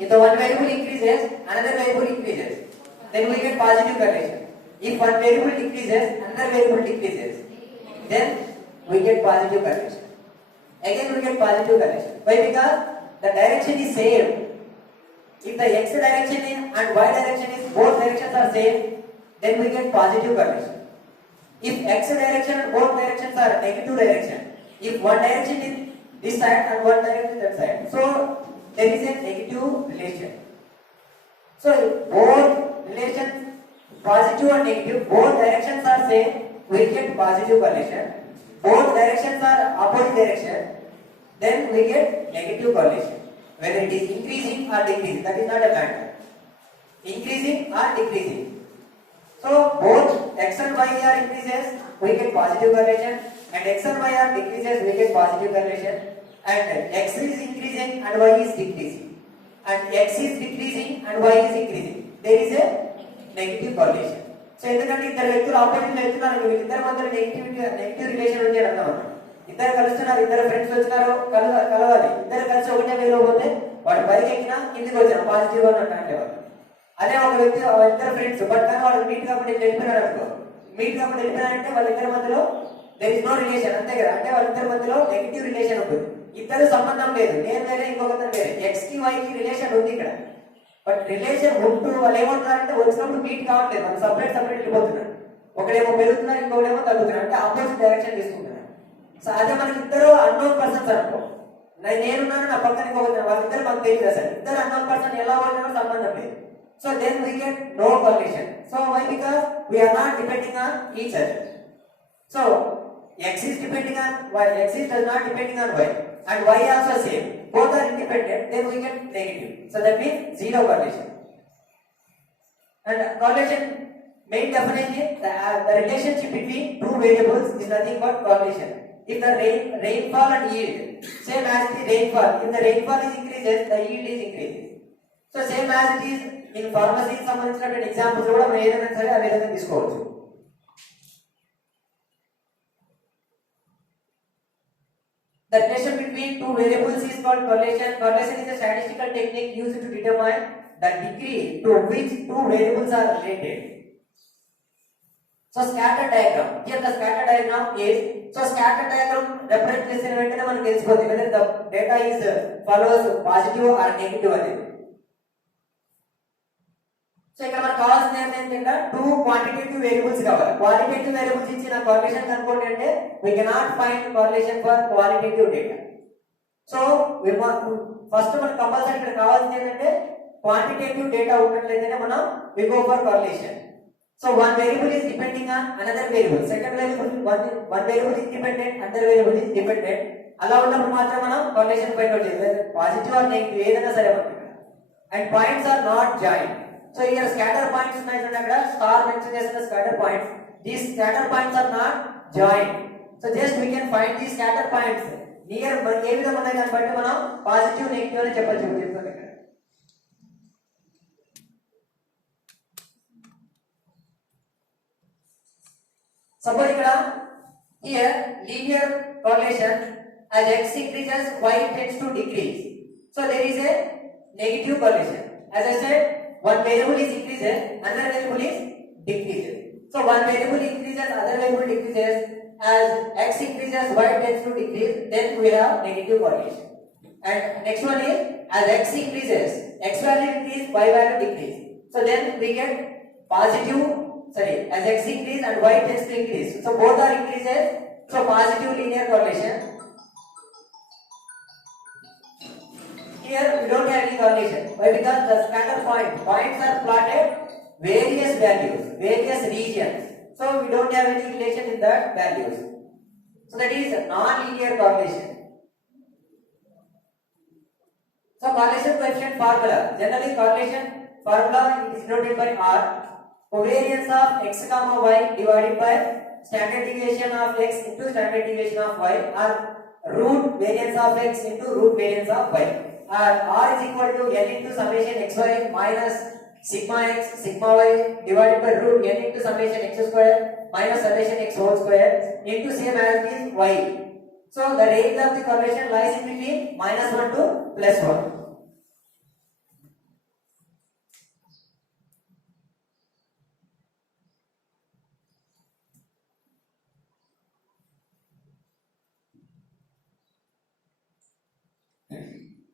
If the one variable increases another variable increases then we get positive correlation. If one variable decreases another variable decreases then we get positive correlation. Again we get positive correlation. Why? Because the direction is same. If the x direction and y direction is both directions are same, then we get positive correlation. If x direction and both directions are negative direction, if one direction is this side and one direction that side, so there is a negative relation. So if both relations positive and negative, both directions are same, we get positive correlation. Both directions are opposite direction, then we get negative correlation. Whether it is increasing or decreasing, that is not a matter. Increasing or decreasing. So both x and y are increases, we get positive correlation, and x and y are decreases, we get positive correlation. And x is increasing and y is decreasing, and x is decreasing and y is increasing. There is a negative correlation. So ఎందుకంటే ఇద్దరు వ్యక్తులు opposite వెళ్తున్నారు వీళ్ళిద్దరి మధ్య negative relation ఉంది అని అర్థం అన్నమాట ఇద్దరు కలుస్తున్నారు ఇద్దరు ఫ్రెండ్స్ వచ్చినారు కలవాలి ఇద్దరు కలిసి ఒకటే వేలో పోతే వాడు పైకి ఎక్కినా కిందికి వచ్చారు పాజిటివ్ అని అంటే వాళ్ళు అదే ఒక వ్యక్తి ఇద్దరు ఫ్రెండ్స్ బట్ కానీ వాళ్ళు మీట్ కాబట్టి వెళ్ళిపోయినారు అనుకో మీట్ కాబట్టి వెళ్ళిపోయినారంటే వాళ్ళిద్దరి మధ్యలో దేర్ ఇస్ నో రిలేషన్ అంతే కదా అంటే వాళ్ళిద్దరి మధ్యలో నెగిటివ్ రిలేషన్ ఉంటుంది ఇద్దరు సంబంధం లేదు నేను వేరే ఇంకొకరు వేరే ఎక్స్ కి వై కి రిలేషన్ ఉంది ఇక్కడ బట్ రిలేషన్ ఉంటూ వాళ్ళు ఏమంటున్నారంటే వచ్చినప్పుడు మీట్ కావట్లేదు మనం సపరేట్ వెళ్ళిపోతున్నారు ఒకడేమో పెరుగుతున్నారు ఇంకొకడేమో తగ్గుతున్నారు అంటే ఆపోజిట్ డైరెక్షన్ తీసుకుంటున్నారు సో అదే మనకి ఇద్దరు అన్నోన్ పర్సన్స్ అనుకో నేనున్నాను నా పక్కన ఇంకొకరు వాళ్ళిద్దరు మనకు తెలియదు అసలు ఇద్దరు అన్నోన్ పర్సన్ ఎలా ఉన్నారో సంబంధం లేదు so then we get no correlation so why because we are not depending on each other so x is depending on y, x is does not depending on y, and y also same. Both are independent. Then we get negative. So that means zero correlation. And correlation main definition the relationship between two variables is nothing but correlation. If the rainfall and yield same as the rainfall, if the rainfall is increases, the yield is increases. So same as it is in pharmacy సంబంధించిన examples కూడా మనం ఏదైనా సరే ఆ విధంగా తీసుకోవచ్చు. The relation between two variables is called correlation. Correlation is a statistical technique used to determine the degree to which two variables are related. So scatter diagram. Here the scatter diagram is scatter diagram representation వెంటనే మనకు తెలిసిపోతుంది whether the data is follows positive or negative అనేది. So ఇక్కడ మనకు కావాల్సిన ఏంటంటే two quantitative variables కావాలి qualitative variables ఇచ్చిన correlation కనుక్కోండి అంటే we cannot find correlation for qualitative data. So first మనకు కంపల్సరీ ఇక్కడ కావాల్సింది ఏంటంటే క్వాంటిటేటివ్ డేటా ఉన్నట్లయితేనే మనం we go for correlation. So one variable is depending on another variable. Second variable one variable is dependent, another variable is dependent. అలా ఉన్నప్పుడు మాత్రం మనం correlation find out చేయాలి పాజిటివ్ ఆర్ నెగటివ్ ఏదైనా సరే మనకి and points are not join. So here scatter points ఉన్నాయి చూడండి అక్కడ స్టార్ మెన్షన్ చేసిన scatter points. These scatter points are not joined. So just we can find these scatter points near ఏ విధంగా ఉన్నాయి దాన్ని బట్టి మనం పాజిటివ్ నెగటివ్ అని చెప్పొచ్చు చెప్తాను ఇక్కడ. Suppose ఇక్కడ here linear correlation as x increases y tends to decrease. So there is a negative correlation. As I said one variable is increases, another variable is decreases. So one variable increases, other variable decreases. As x increases, y tends to decrease. Then we have negative correlation. And next one is as x increases, x value increase, y value decrease. So then we get positive. Sorry, as x increase and y tends to increase. So both are increases. So positive linear correlation. Here we don't correlation. Why? Because the scatter points are plotted various values, various regions. So we don't have any relation in that values. So that is a non-linear correlation. So correlation coefficient formula. Generally correlation formula is denoted by R. Covariance of x comma y divided by standard deviation of x into standard deviation of y, or root variance of x into root variance of y. R is equal to n into summation xy minus sigma x sigma y divided by root n into summation x square minus summation x whole square into same as it is y. So the range of the correlation lies in between -1 to +1.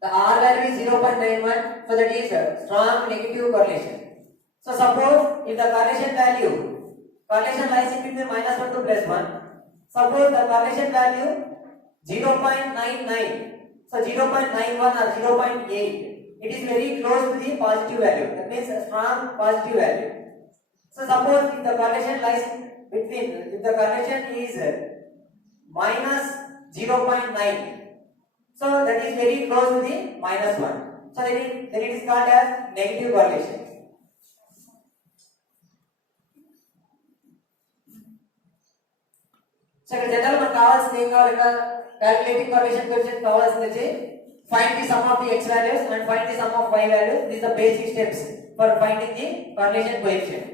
The R value is 0.91, so that is a strong negative correlation. So suppose if the correlation lies in between -1 to +1. Suppose the correlation value 0.99, so 0.91 or 0.8, it is very close to the positive value. That means a strong positive value. So suppose if the correlation lies in between, if the correlation is -0.9. So that is very close to the -1. So then it is called as negative correlation. So ఇక్కడ general మనకు కావాల్సింది ఏం కావాలి? ఇక్కడ calculating correlation coefficient కావాల్సింది వచ్చి find the sum of the x values and find the sum of y values. These are the basic steps for finding the correlation coefficient.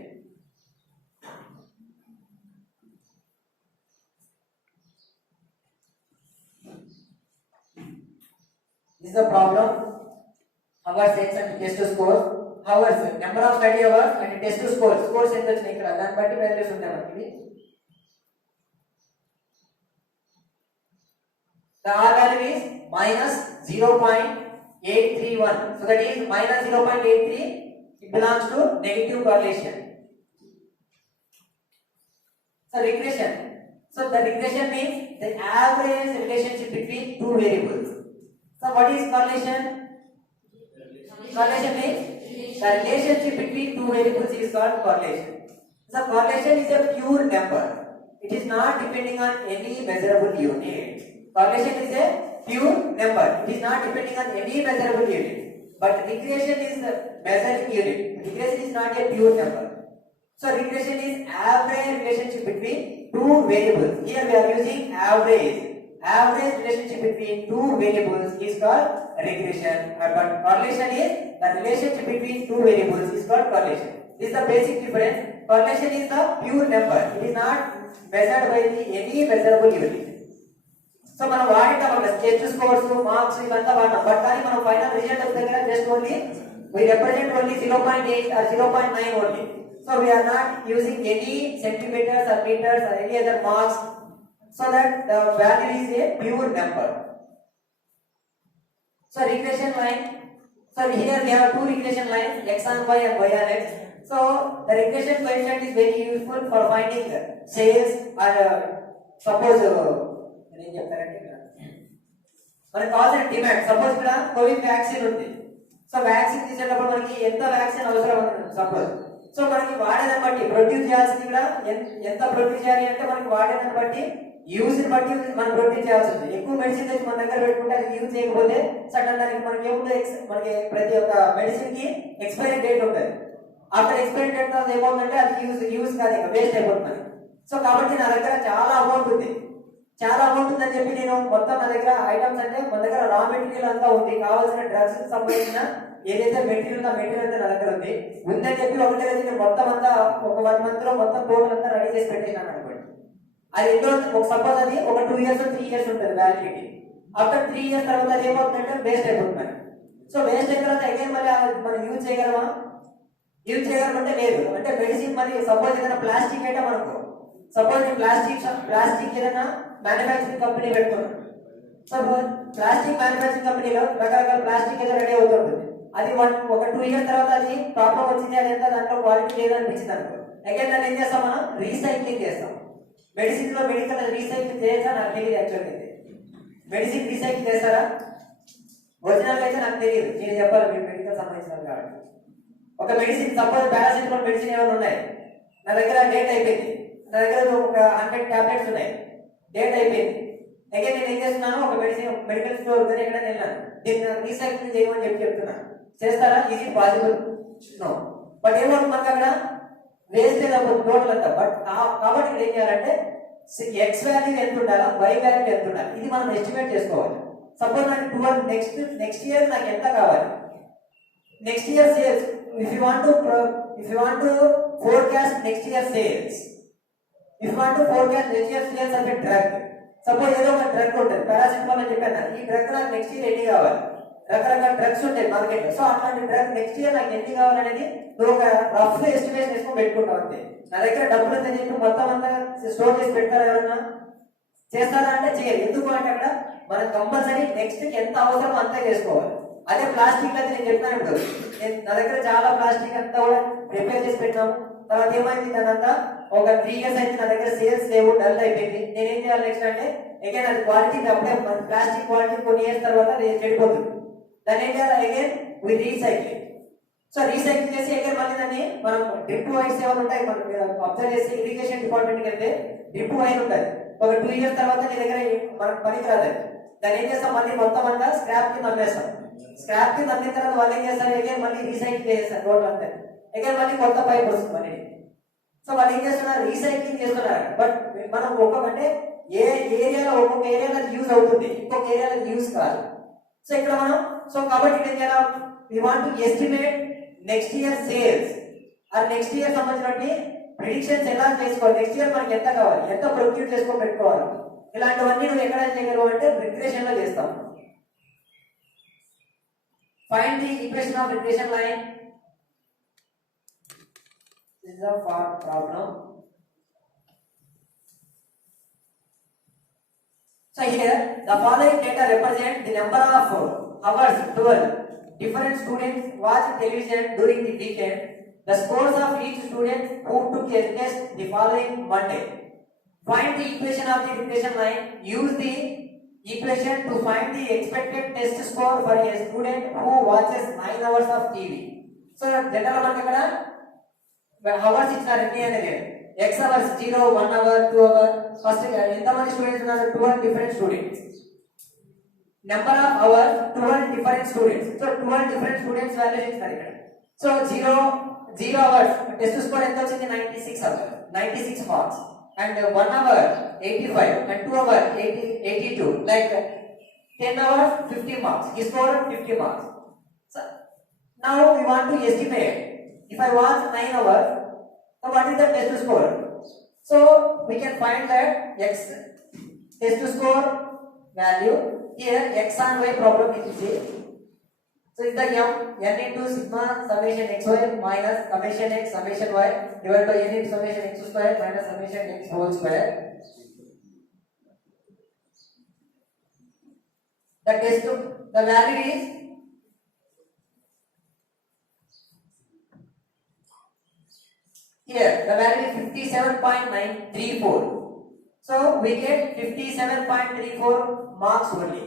This is the problem. Hours x and test scores. Hours, number of study hours and test scores. Scores ఎంత వచ్చినాయి ఇక్కడ దాన్ని బట్టి values ఉంటాయి మనకి. The R value is -0.831. So that is -0.83. It belongs to negative correlation. So regression. So the regression means the average relationship between two variables. So what is correlation? Correlation means the relationship between two variables is called correlation. So correlation is a pure number. It is not depending on any measurable unit. Correlation is a pure number. It is not depending on any measurable unit. But regression is the measuring unit. Regression is not a pure number. So regression is average relationship between two variables. Here we are using average. Average relationship between two variables is called regression. But correlation is the relationship between two variables is called correlation. This is the basic difference. Correlation is the pure number. It is not measured by any measurable unit. So మనం వాడేటం అక్కడ test scores marks ఇవంతా వాడతాం. But కానీ మనం final result వచ్చే దగ్గర just only we represent only 0.8 or 0.9 only. So we are not using any centimeters or meters or any other marks, so that the value is a pure number. So regression line. So here we have two regression lines, x on y and y on x. So the regression coefficient is very useful for finding sales or suppose మనకి కావాల్సిన demand. Suppose ఇక్కడ Covid vaccine ఉంది. So vaccine తీసేటప్పుడు మనకి ఎంత vaccine అవసరం ఉంటుంది suppose. So మనకి వాడేదాన్ని బట్టి ప్రొడ్యూస్ చేయాల్సింది కూడా ఎంత ప్రొడ్యూస్ చేయాలి అంటే మనకి వాడేదాన్ని బట్టి యూజ్ ని బట్టి మనం ప్రొడ్యూస్ చేయాల్సి ఉంటుంది. ఎక్కువ మెడిసిన్ తెచ్చి మన దగ్గర పెట్టుకుంటే అది యూజ్ చేయకపోతే సడన్ దానికి మనకి ఏముంటుంది, మనకి ప్రతి ఒక్క మెడిసిన్ కి ఎక్స్పైరీ డేట్ ఉంటుంది. ఆఫ్టర్ ఎక్స్పైరీ డేట్ తర్వాత ఏమవుతుందంటే అది యూజ్ కాదు, ఇంకా వేస్ట్ అయిపోతుంది. సో కాబట్టి నా దగ్గర చాలా అమౌంట్ ఉంది ఉందని చెప్పి నేను మొత్తం నా దగ్గర ఐటమ్స్ అంటే మన దగ్గర రా మెటీరియల్ అంతా ఉంది, కావాల్సిన డ్రగ్స్ కి సంబంధించిన ఏదైతే మెటీరియల్ నా దగ్గర ఉందని చెప్పి ఒకటే నేను మొత్తం అంతా ఒక 1 month లో మొత్తం టోటల్ అంతా రెడీ చేసి పెట్టేసినాను అనుకోండి. అది ఎన్నో సపోజ్ అది ఒక 2 years 3 years ఉంటుంది వ్యాలిడిటీ. ఆఫ్టర్ 3 years తర్వాత అది ఏమవుతుందంటే వేస్ట్ అయిపోతుంది. సో వేస్ట్ అయిన తర్వాత అగైన్ మళ్ళీ మనం యూజ్ చేయగలమంటే లేదు. అంటే మెడిసిన్ మరి సపోజ్ ఏదైనా ప్లాస్టిక్ ఐటమ్ అనుకో, సపోజ్ ప్లాస్టిక్ ఏదైనా మ్యానుఫ్యాక్చరింగ్ కంపెనీ పెట్టుకున్నాం. సో ప్లాస్టిక్ మ్యానుఫ్యాక్చరింగ్ కంపెనీలో రకరకాల ప్లాస్టిక్ ఏదో రెడీ అవుతుంటుంది. అది ఒక 2 years తర్వాత అది ప్రాబ్లం వచ్చింది, అది ఎంత దాంట్లో క్వాలిటీ లేదనిపించింది అనుకో, అగైన్ దాన్ని ఏం చేస్తాం, మనం రీసైక్లింగ్ చేస్తాం. మెడిసిన్ లో రీసైక్లింగ్ చేయొచ్చా? నాకు తెలియదు యాక్చువల్గా. మెడిసిన్ రీసైక్లింగ్ చేస్తారా? ఒరిజినల్ అయితే నాకు తెలియదు, నేను చెప్పాలి మీరు మెడికల్ సంబంధించిన కాబట్టి. ఒక మెడిసిన్ సపోజ్ పారాసిటమాల్ మెడిసిన్ ఏమైనా ఉన్నాయి, నా దగ్గర డేట్ అయిపోయింది, నా దగ్గర ఒక 100 టాబ్లెట్స్ ఉన్నాయి, డేట్ అయిపోయింది. అగైన్ నేను ఏం చేస్తున్నాను, ఒక మెడికల్ స్టోర్ కానీ ఎక్కడ వెళ్ళాను, దీన్ని రీసైక్లింగ్ చేయమని చెప్తున్నాను. చేస్తారా? Easy possible? నో. బట్ ఏమవుతుంది మనకు అక్కడ వేస్టేజ్ అవుతుంది టోటల్ అంతా. బట్ కాబట్టి ఇక్కడ ఏం చేయాలంటే ఎక్స్ వాల్యూ ఎంత ఉండాలా, వై వాల్యూ ఎంత ఉండాలి, ఇది మనం ఎస్టిమేట్ చేసుకోవాలి. సపోజ్ నాకు 12 నెక్స్ట్ ఇయర్ నాకు ఎంత కావాలి, next year sales, if you want to forecast next year sales, if you want to forecast next year sales of a drug, suppose ఏదో ఒక డ్రగ్ ఉంటుంది, పారాసిటమాల్ అని చెప్పాను, ఈ డ్రగ్ నాకు నెక్స్ట్ ఇయర్ ఎన్ని కావాలి, రకరకాల డ్రగ్స్ ఉంటాయి మార్కెట్ లో. సో అట్లాంటి డ్రగ్ నెక్స్ట్ ఇయర్ నాకు ఎన్ని కావాలనేది నువ్వు ఒక రఫ్ ఎస్టిమేషన్ వేసుకొని పెట్టుకుంటావు అంతే. నా దగ్గర డబ్బులు ఉందని చెప్పి మొత్తం అంతా స్టోర్ చేసి పెడతారా ఎవరన్నా? చేస్తారా అంటే చేయరు. ఎందుకు అంటే అక్కడ మనం కంపల్సరీ నెక్స్ట్ కి ఎంత అవసరమో అంతే చేసుకోవాలి. అదే ప్లాస్టిక్ అయితే నేను చెప్పాను, ఇప్పుడు నా దగ్గర చాలా ప్లాస్టిక్ అంతా కూడా ప్రిపేర్ చేసి పెట్టినాము. తర్వాత ఏమైంది, దానంతా ఒక 3 years అయితే నా దగ్గర సేల్స్ లేవు, డల్ అయిపోయింది. నేనేం చేయాలి నెక్స్ట్ అంటే అగైన్ అది క్వాలిటీ అప్పుడే ప్లాస్టిక్ క్వాలిటీ కొన్ని ఇయర్స్ తర్వాత చెడిపోతుంది. దాన్ని ఏం చేయాలి, again we recycling. So recycle చేసి అగైన్ మళ్ళీ దాన్ని మనం డ్రిప్ వైర్స్ ఏమైనా ఉంటాయి, మనం అబ్జర్వ్ చేసి ఇరిగేషన్ డిపార్ట్మెంట్కి వెళ్తే డ్రిప్ వైర్ ఉంటుంది, ఒక 2 years తర్వాత నీ దగ్గర మనకు పనికి రాదు. దాన్ని ఏం చేస్తాం, మళ్ళీ మొత్తం అంతా స్క్రాప్ కి నమ్మేస్తాం. స్క్రాప్ కి నమ్మిన తర్వాత వాళ్ళు ఏం చేస్తారు, అగైన్ మళ్ళీ రీసైకిల్ చేస్తారు రోడ్ అంతా, అగైన్ మళ్ళీ కొత్త పైప్ వస్తుంది మళ్ళీ. సో వాళ్ళు ఏం చేస్తున్నారు, రీసైక్లింగ్ చేస్తున్నారు. బట్ మనం ఒక్కొక్కటే ఏ ఏరియాలో ఒక్కొక్క ఏరియాలో యూజ్ అవుతుంది, ఇంకొక ఏరియాలో యూజ్ కాదు. సో ఇక్కడ మనం కాబట్టి ఏం చేయాలి, we want to estimate next year sales or next year సంబంధించిన ప్రిడిక్షన్స్ ఎలా చేసుకోవాలి, నెక్స్ట్ ఇయర్ మనకి ఎంత కావాలి, ఎంత ప్రొక్యూర్ చేసుకొని పెట్టుకోవాలి. ఇలాంటివన్నీ నువ్వు ఎక్కడ చేయగలవు అంటే రిగ్రెషన్ లో చేస్తాం. Find the equation of regression line. This is a problem. So here the following data represent the number of hours 12 different students watch television during the weekend. The scores of each student who took a test the following Monday. Find the equation of the regression line. Use the equation to find the expected test score for a student who watches 9 hours of TV. So general మనకి ఇక్కడ hours ఇచ్చినారు ఎన్ని అనేది, X hours 0, 1 hour, 2 hour. First ఎంతమంది students ఉన్నారు, 12 different students. Number of hours 12 different students. So 12 different students values ఇస్తారు ఇక్కడ. So 0 hours test score ఎంత వచ్చింది, 96 marks. And 1 hour 85 and 2 hour 82. Like 10 hours 50 marks. He scored 50 marks. So now we want to estimate. If I watch 9 hours, so what is the test score? So we can find that x test score value here, x and y problem is the same. So is the n into sigma summation xy minus summation x summation y divided by n into summation x square minus summation x whole square. The value is here, the value is 57.934. So we get 57.34 marks only.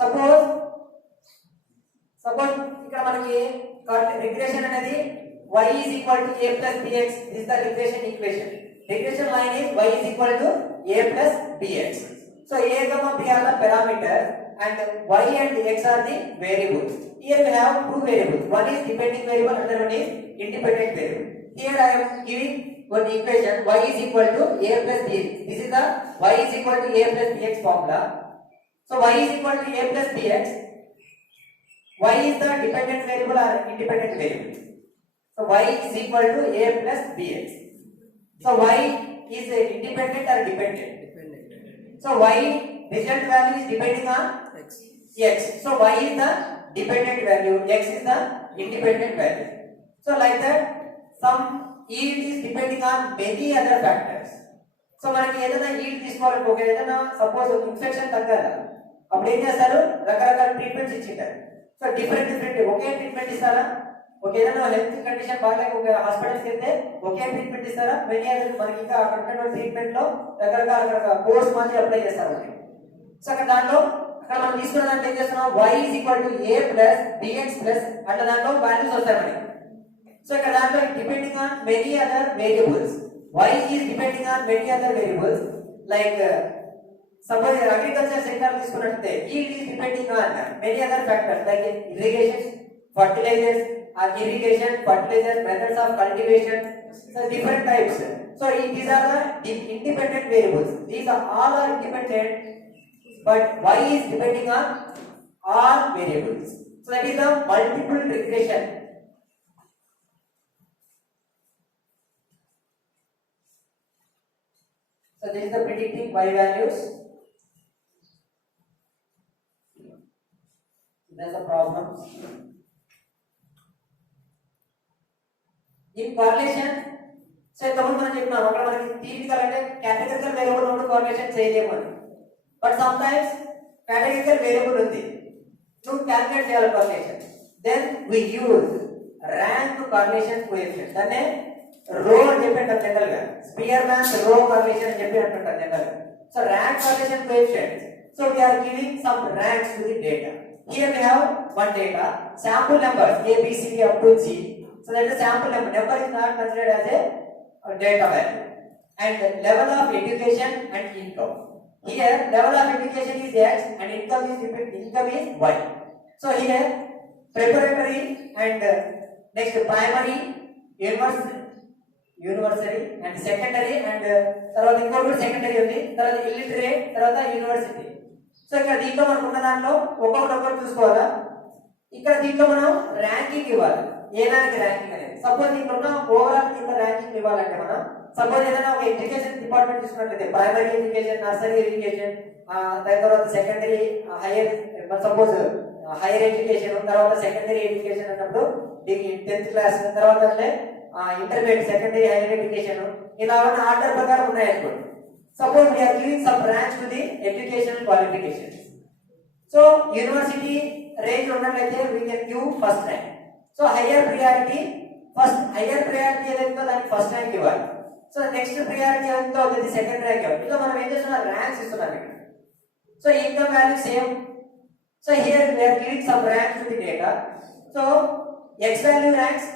Suppose ఇక్కడ మనకి regression అనేది y is equal to a plus bx. This is the regression equation. Regression line is y is equal to a plus bx. So a comma b are the parameters and y and x are the variables. Here we have two variables. One is dependent variable, another one is independent variable. Here I am giving one equation, y is equal to a plus bx. This is the y is equal to a plus bx formula. So y is equal to a plus bx. Y is the dependent variable or independent variable. So y is equal to a plus bx. So y is independent or dependent? So y result value is depending on x. So y is the dependent value, x is the independent value. So like that, some yield is depending on many other factors. So మనకి ఏదైనా yield తీసుకోవాలనుకో, ఏదైనా suppose infection తగ్గాలి, అప్పుడు ఏం చేస్తారు, రకరకాల treatments ఇచ్చింటారు. So different ఒకే treatment ఇస్తారా, ఒక ఏదైనా హెల్త్ కండిషన్ బాగాలేక ఒక హాస్పిటల్కి వెళ్తే ఒకే ట్రీట్మెంట్ ఇస్తారా? మెనీ అదర్ మనకి ఇంకా అక్కడ ఉన్నటువంటి ట్రీట్మెంట్ లో రకరకాల కోర్స్ మాత్రం అప్లై చేస్తారు మనకి. సో అక్కడ దాంట్లో అక్కడ మనం తీసుకున్న దాంట్లో ఏం చేస్తున్నాం, y is equal to a plus bx plus అట్లా దాంట్లో వాల్యూస్ వస్తాయి మనకి. సో ఇక్కడ దాంట్లో depending on many other variables, y is depending on many other variables like suppose agriculture sector తీసుకున్నట్లయితే yield is depending on many other factors like irrigation, fertilizers or irrigation, fertilizers, methods of cultivation, so different types. So these are the independent variables. These are all are independent, but y is depending on all variables. So that is the multiple regression. So this is the predicting y values. That's the problem. In correlation, so ఇంతకుముందు మనం చెప్పినాం అక్కడ మనకి theoretical అంటే categorical variable ఉన్నప్పుడు correlation చేయలేము అని. But sometimes categorical variable ఉంది, నువ్వు క్యాలిక్యులేట్ చేయాలి correlation. Then we use rank correlation coefficient. దాన్నే రో అని చెప్పి అంటారు జనరల్ గా, స్పియర్ మ్యాన్ రో correlation అని చెప్పి అంటారు జనరల్ గా. So rank correlation coefficient. So we are giving some ranks to the data. Here we have one data, sample numbers A, B, C up to G. So that is sample number. Number is not considered as a data value. And level of education and income. Here level of education is X and income is Y. So here preparatory and next primary, university and secondary and తర్వాత ఇంకొకటి secondary ఉంది, తర్వాత illiterate, తర్వాత university. So ఇక్కడ దీంట్లో మనకు ఉన్న దాంట్లో ఒక్కొక్కటి చూసుకోవాలా. ఇక్కడ దీంట్లో మనం ర్యాంకింగ్ ఇవ్వాలి, ఏ దానికి ర్యాంకింగ్ అనేది. సపోజ్ దీంట్లో ఉన్న ఓవరాల్ దీంట్లో ర్యాంకింగ్ ఇవ్వాలంటే మనం సపోజ్ ఏదైనా ఒక ఎడ్యుకేషన్ డిపార్ట్మెంట్ తీసుకున్నట్లయితే ప్రైమరీ ఎడ్యుకేషన్, నర్సరీ ఎడ్యుకేషన్, దాని తర్వాత secondary, hire suppose higher education, తర్వాత సెకండరీ ఎడ్యుకేషన్ అన్నప్పుడు 10th క్లాస్, తర్వాత ఇంటర్మీడియట్, సెకండరీ, హైయర్ ఎడ్యుకేషన్, ఇలా ఆర్డర్ ప్రకారం ఉన్నాయనుకోండి. Suppose we are giving some ranks to the educational qualifications. So university range ఉన్నట్లయితే we can give first rank. So higher priority ఏదైతే దానికి first rank ఇవ్వాలి. So next priority ఏదైతే అవుతుంది second rank ఇవ్వాలి. ఇలా మనం ఏం చేస్తున్నాం, ర్యాంక్స్ ఇస్తున్నాం ఇక్కడ. So income value same. So here we are giving some ranks to the data. So x value ranks,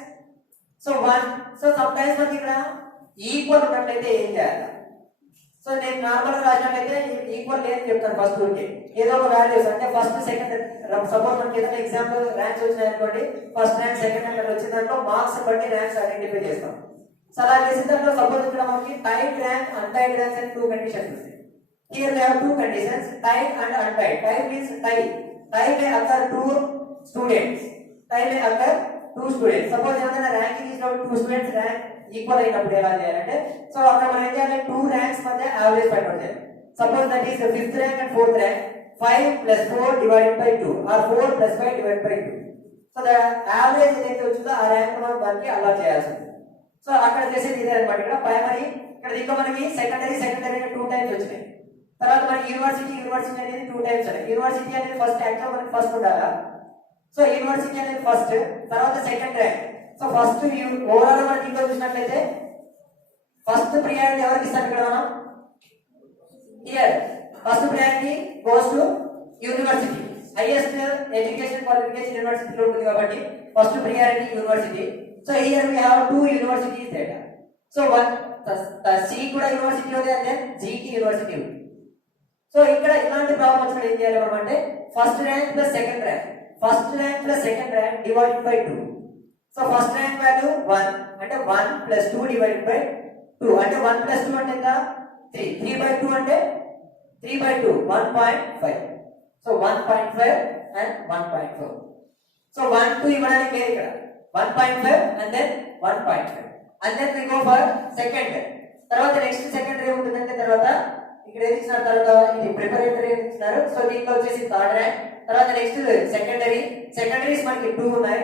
so 1. So sometimes మనకి ఇక్కడ ఈక్వల్ ఉన్నట్లయితే ఏం చేయాలి? సో నేను నార్మల్ గా రాసినట్లయితే ఈక్వల్ లేదని చెప్తాను ఫస్ట్ రూల్కి. ఏదో ఒక వాల్యూస్ అంటే ఫస్ట్ సెకండ్, సపోజ్ మనకి ఏదైనా ఎగ్జాంపుల్ ర్యాంక్స్ వచ్చినాయనుకోండి, ఫస్ట్ ర్యాంక్ సెకండ్ ర్యాంక్ వచ్చిన దాంట్లో మార్క్స్ బట్టి ర్యాంక్స్ ఐడెంటిఫై చేస్తాం. సో అలా చేసిన దాంట్లో సపోజ్ ఇక్కడ మనకి టైడ్ ర్యాంక్, అన్టైడ్ ర్యాంక్స్ అని 2 కండిషన్స్ ఉంటాయి. Here we have 2 conditions, tied and untied. Tied means tied may occur 2 students, tied may occur 2 students. Suppose ఏదైనా ర్యాంకింగ్ ఇచ్చినప్పుడు 2 స్టూడెంట్స్ ర్యాంక్ ఈక్వల్ అయినప్పుడు ఎలా చేయాలంటే, సో అక్కడ మనం ఏం చేయాలి, 2 ర్యాంక్స్ మధ్య యావరేజ్ ఫైండ్ అవుట్ చేయాలి. Suppose that is 5th rank and 4th rank, 5 + 4 divided by 2 or 4 + 5 divided by 2. So the average ఏదైతే వచ్చిందో ఆ ర్యాంక్ మనం దానికి అలా చేయాల్సి ఉంది. సో అక్కడ చేసేది ఇదే అన్నమాట. ఇక్కడ ప్రైమరీ, ఇక్కడ దీంట్లో మనకి సెకండరీ 2 టైమ్స్ వచ్చినాయి. తర్వాత మనకి యూనివర్సిటీ అనేది 2 టైమ్స్ ఉన్నాయి. యూనివర్సిటీ అనేది ఫస్ట్ యాక్చువల్ మనకి ఫస్ట్ ఉండాలా. సో యూనివర్సిటీ అనేది ఫస్ట్, తర్వాత second rank. So first overall మనం దీంట్లో చూసినట్లయితే ఫస్ట్ ప్రియారిటీ ఎవరికి ఇస్తాం ఇక్కడ మనం? Here first priority goes to university. Highest education qualification యూనివర్సిటీలో ఉంటుంది కాబట్టి first priority university. So here we have 2 universities data. So C కూడా యూనివర్సిటీ ఉంది అంటే జి కి యూనివర్సిటీ ఉంది. సో ఇక్కడ ఇలాంటి ప్రాబ్లం వచ్చినప్పుడు ఏం చేయాలి మనం అంటే first rank plus second rank, first rank plus second rank divided by 2. So first rank value 1 అంటే 1 + 2 డివైడెడ్ బై 2 అంటే 1 + 2 అంటే ఎంత? 3. 3/2 అంటే 3/2 1.5. So 1.5 and 1.4. సో 1 2 ఇవ్వడానికి లేదు ఇక్కడ, 1.5 and then 1.5 and then we go for second. తర్వాత నెక్స్ట్ సెకండరీ ఉంటుందంటే తర్వాత ఇక్కడ ఏది ఇచ్చిన తర్వాత ఇది ప్రిపరేటరీ ఇచ్చినారు. సో దీంట్లో వచ్చేసి థర్డ్ ర్యాంక్. తర్వాత నెక్స్ట్ సెకండరీస్ మనకి 2 ఉన్నాయి.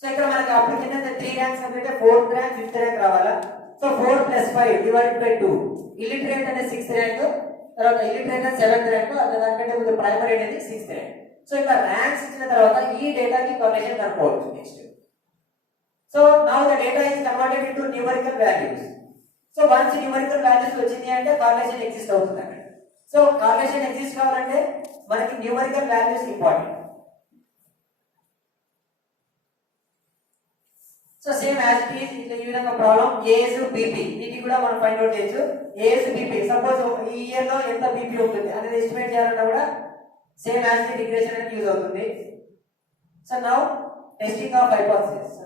సో ఇక్కడ మనకి అప్పుడు కింద 3 ర్యాంక్స్ అంటే 4th ర్యాంక్ 5th ర్యాంక్ రావాలా. So 4 + 5 divided by 2. ఇల్లిటరేట్ అనేది 6th ర్యాంక్, తర్వాత ఇల్లిటరేట్ అనేది 7th ర్యాంక్, దానికంటే ముందు ప్రైమరీ అనేది 6th ర్యాంక్. సో ఇక్కడ ర్యాంక్స్ ఇచ్చిన తర్వాత ఈ డేటాకి కరెక్షన్ కనుక్కోవచ్చు. Next So now the data is converted into numerical values. So once numerical values వచ్చింది అంటే correlation exist అవుతుంది అక్కడ. So correlation exist కావాలంటే మనకి numerical values important. So same as it is ఇట్లా ఈ విధంగా ప్రాబ్లం ఏజ్ బీపీ వీటి కూడా మనం ఫైండ్ అవుట్ చేయొచ్చు. ఏజ్ బీపీ సపోజ్ ఈ ఇయర్ లో ఎంత బీపీ ఉంటుంది అనేది ఎస్టిమేట్ చేయాలన్నా కూడా సేమ్ యాజ్ ది డిగ్రేషన్ అనేది యూజ్ అవుతుంది. So now testing of hypothesis.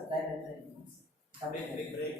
Big break.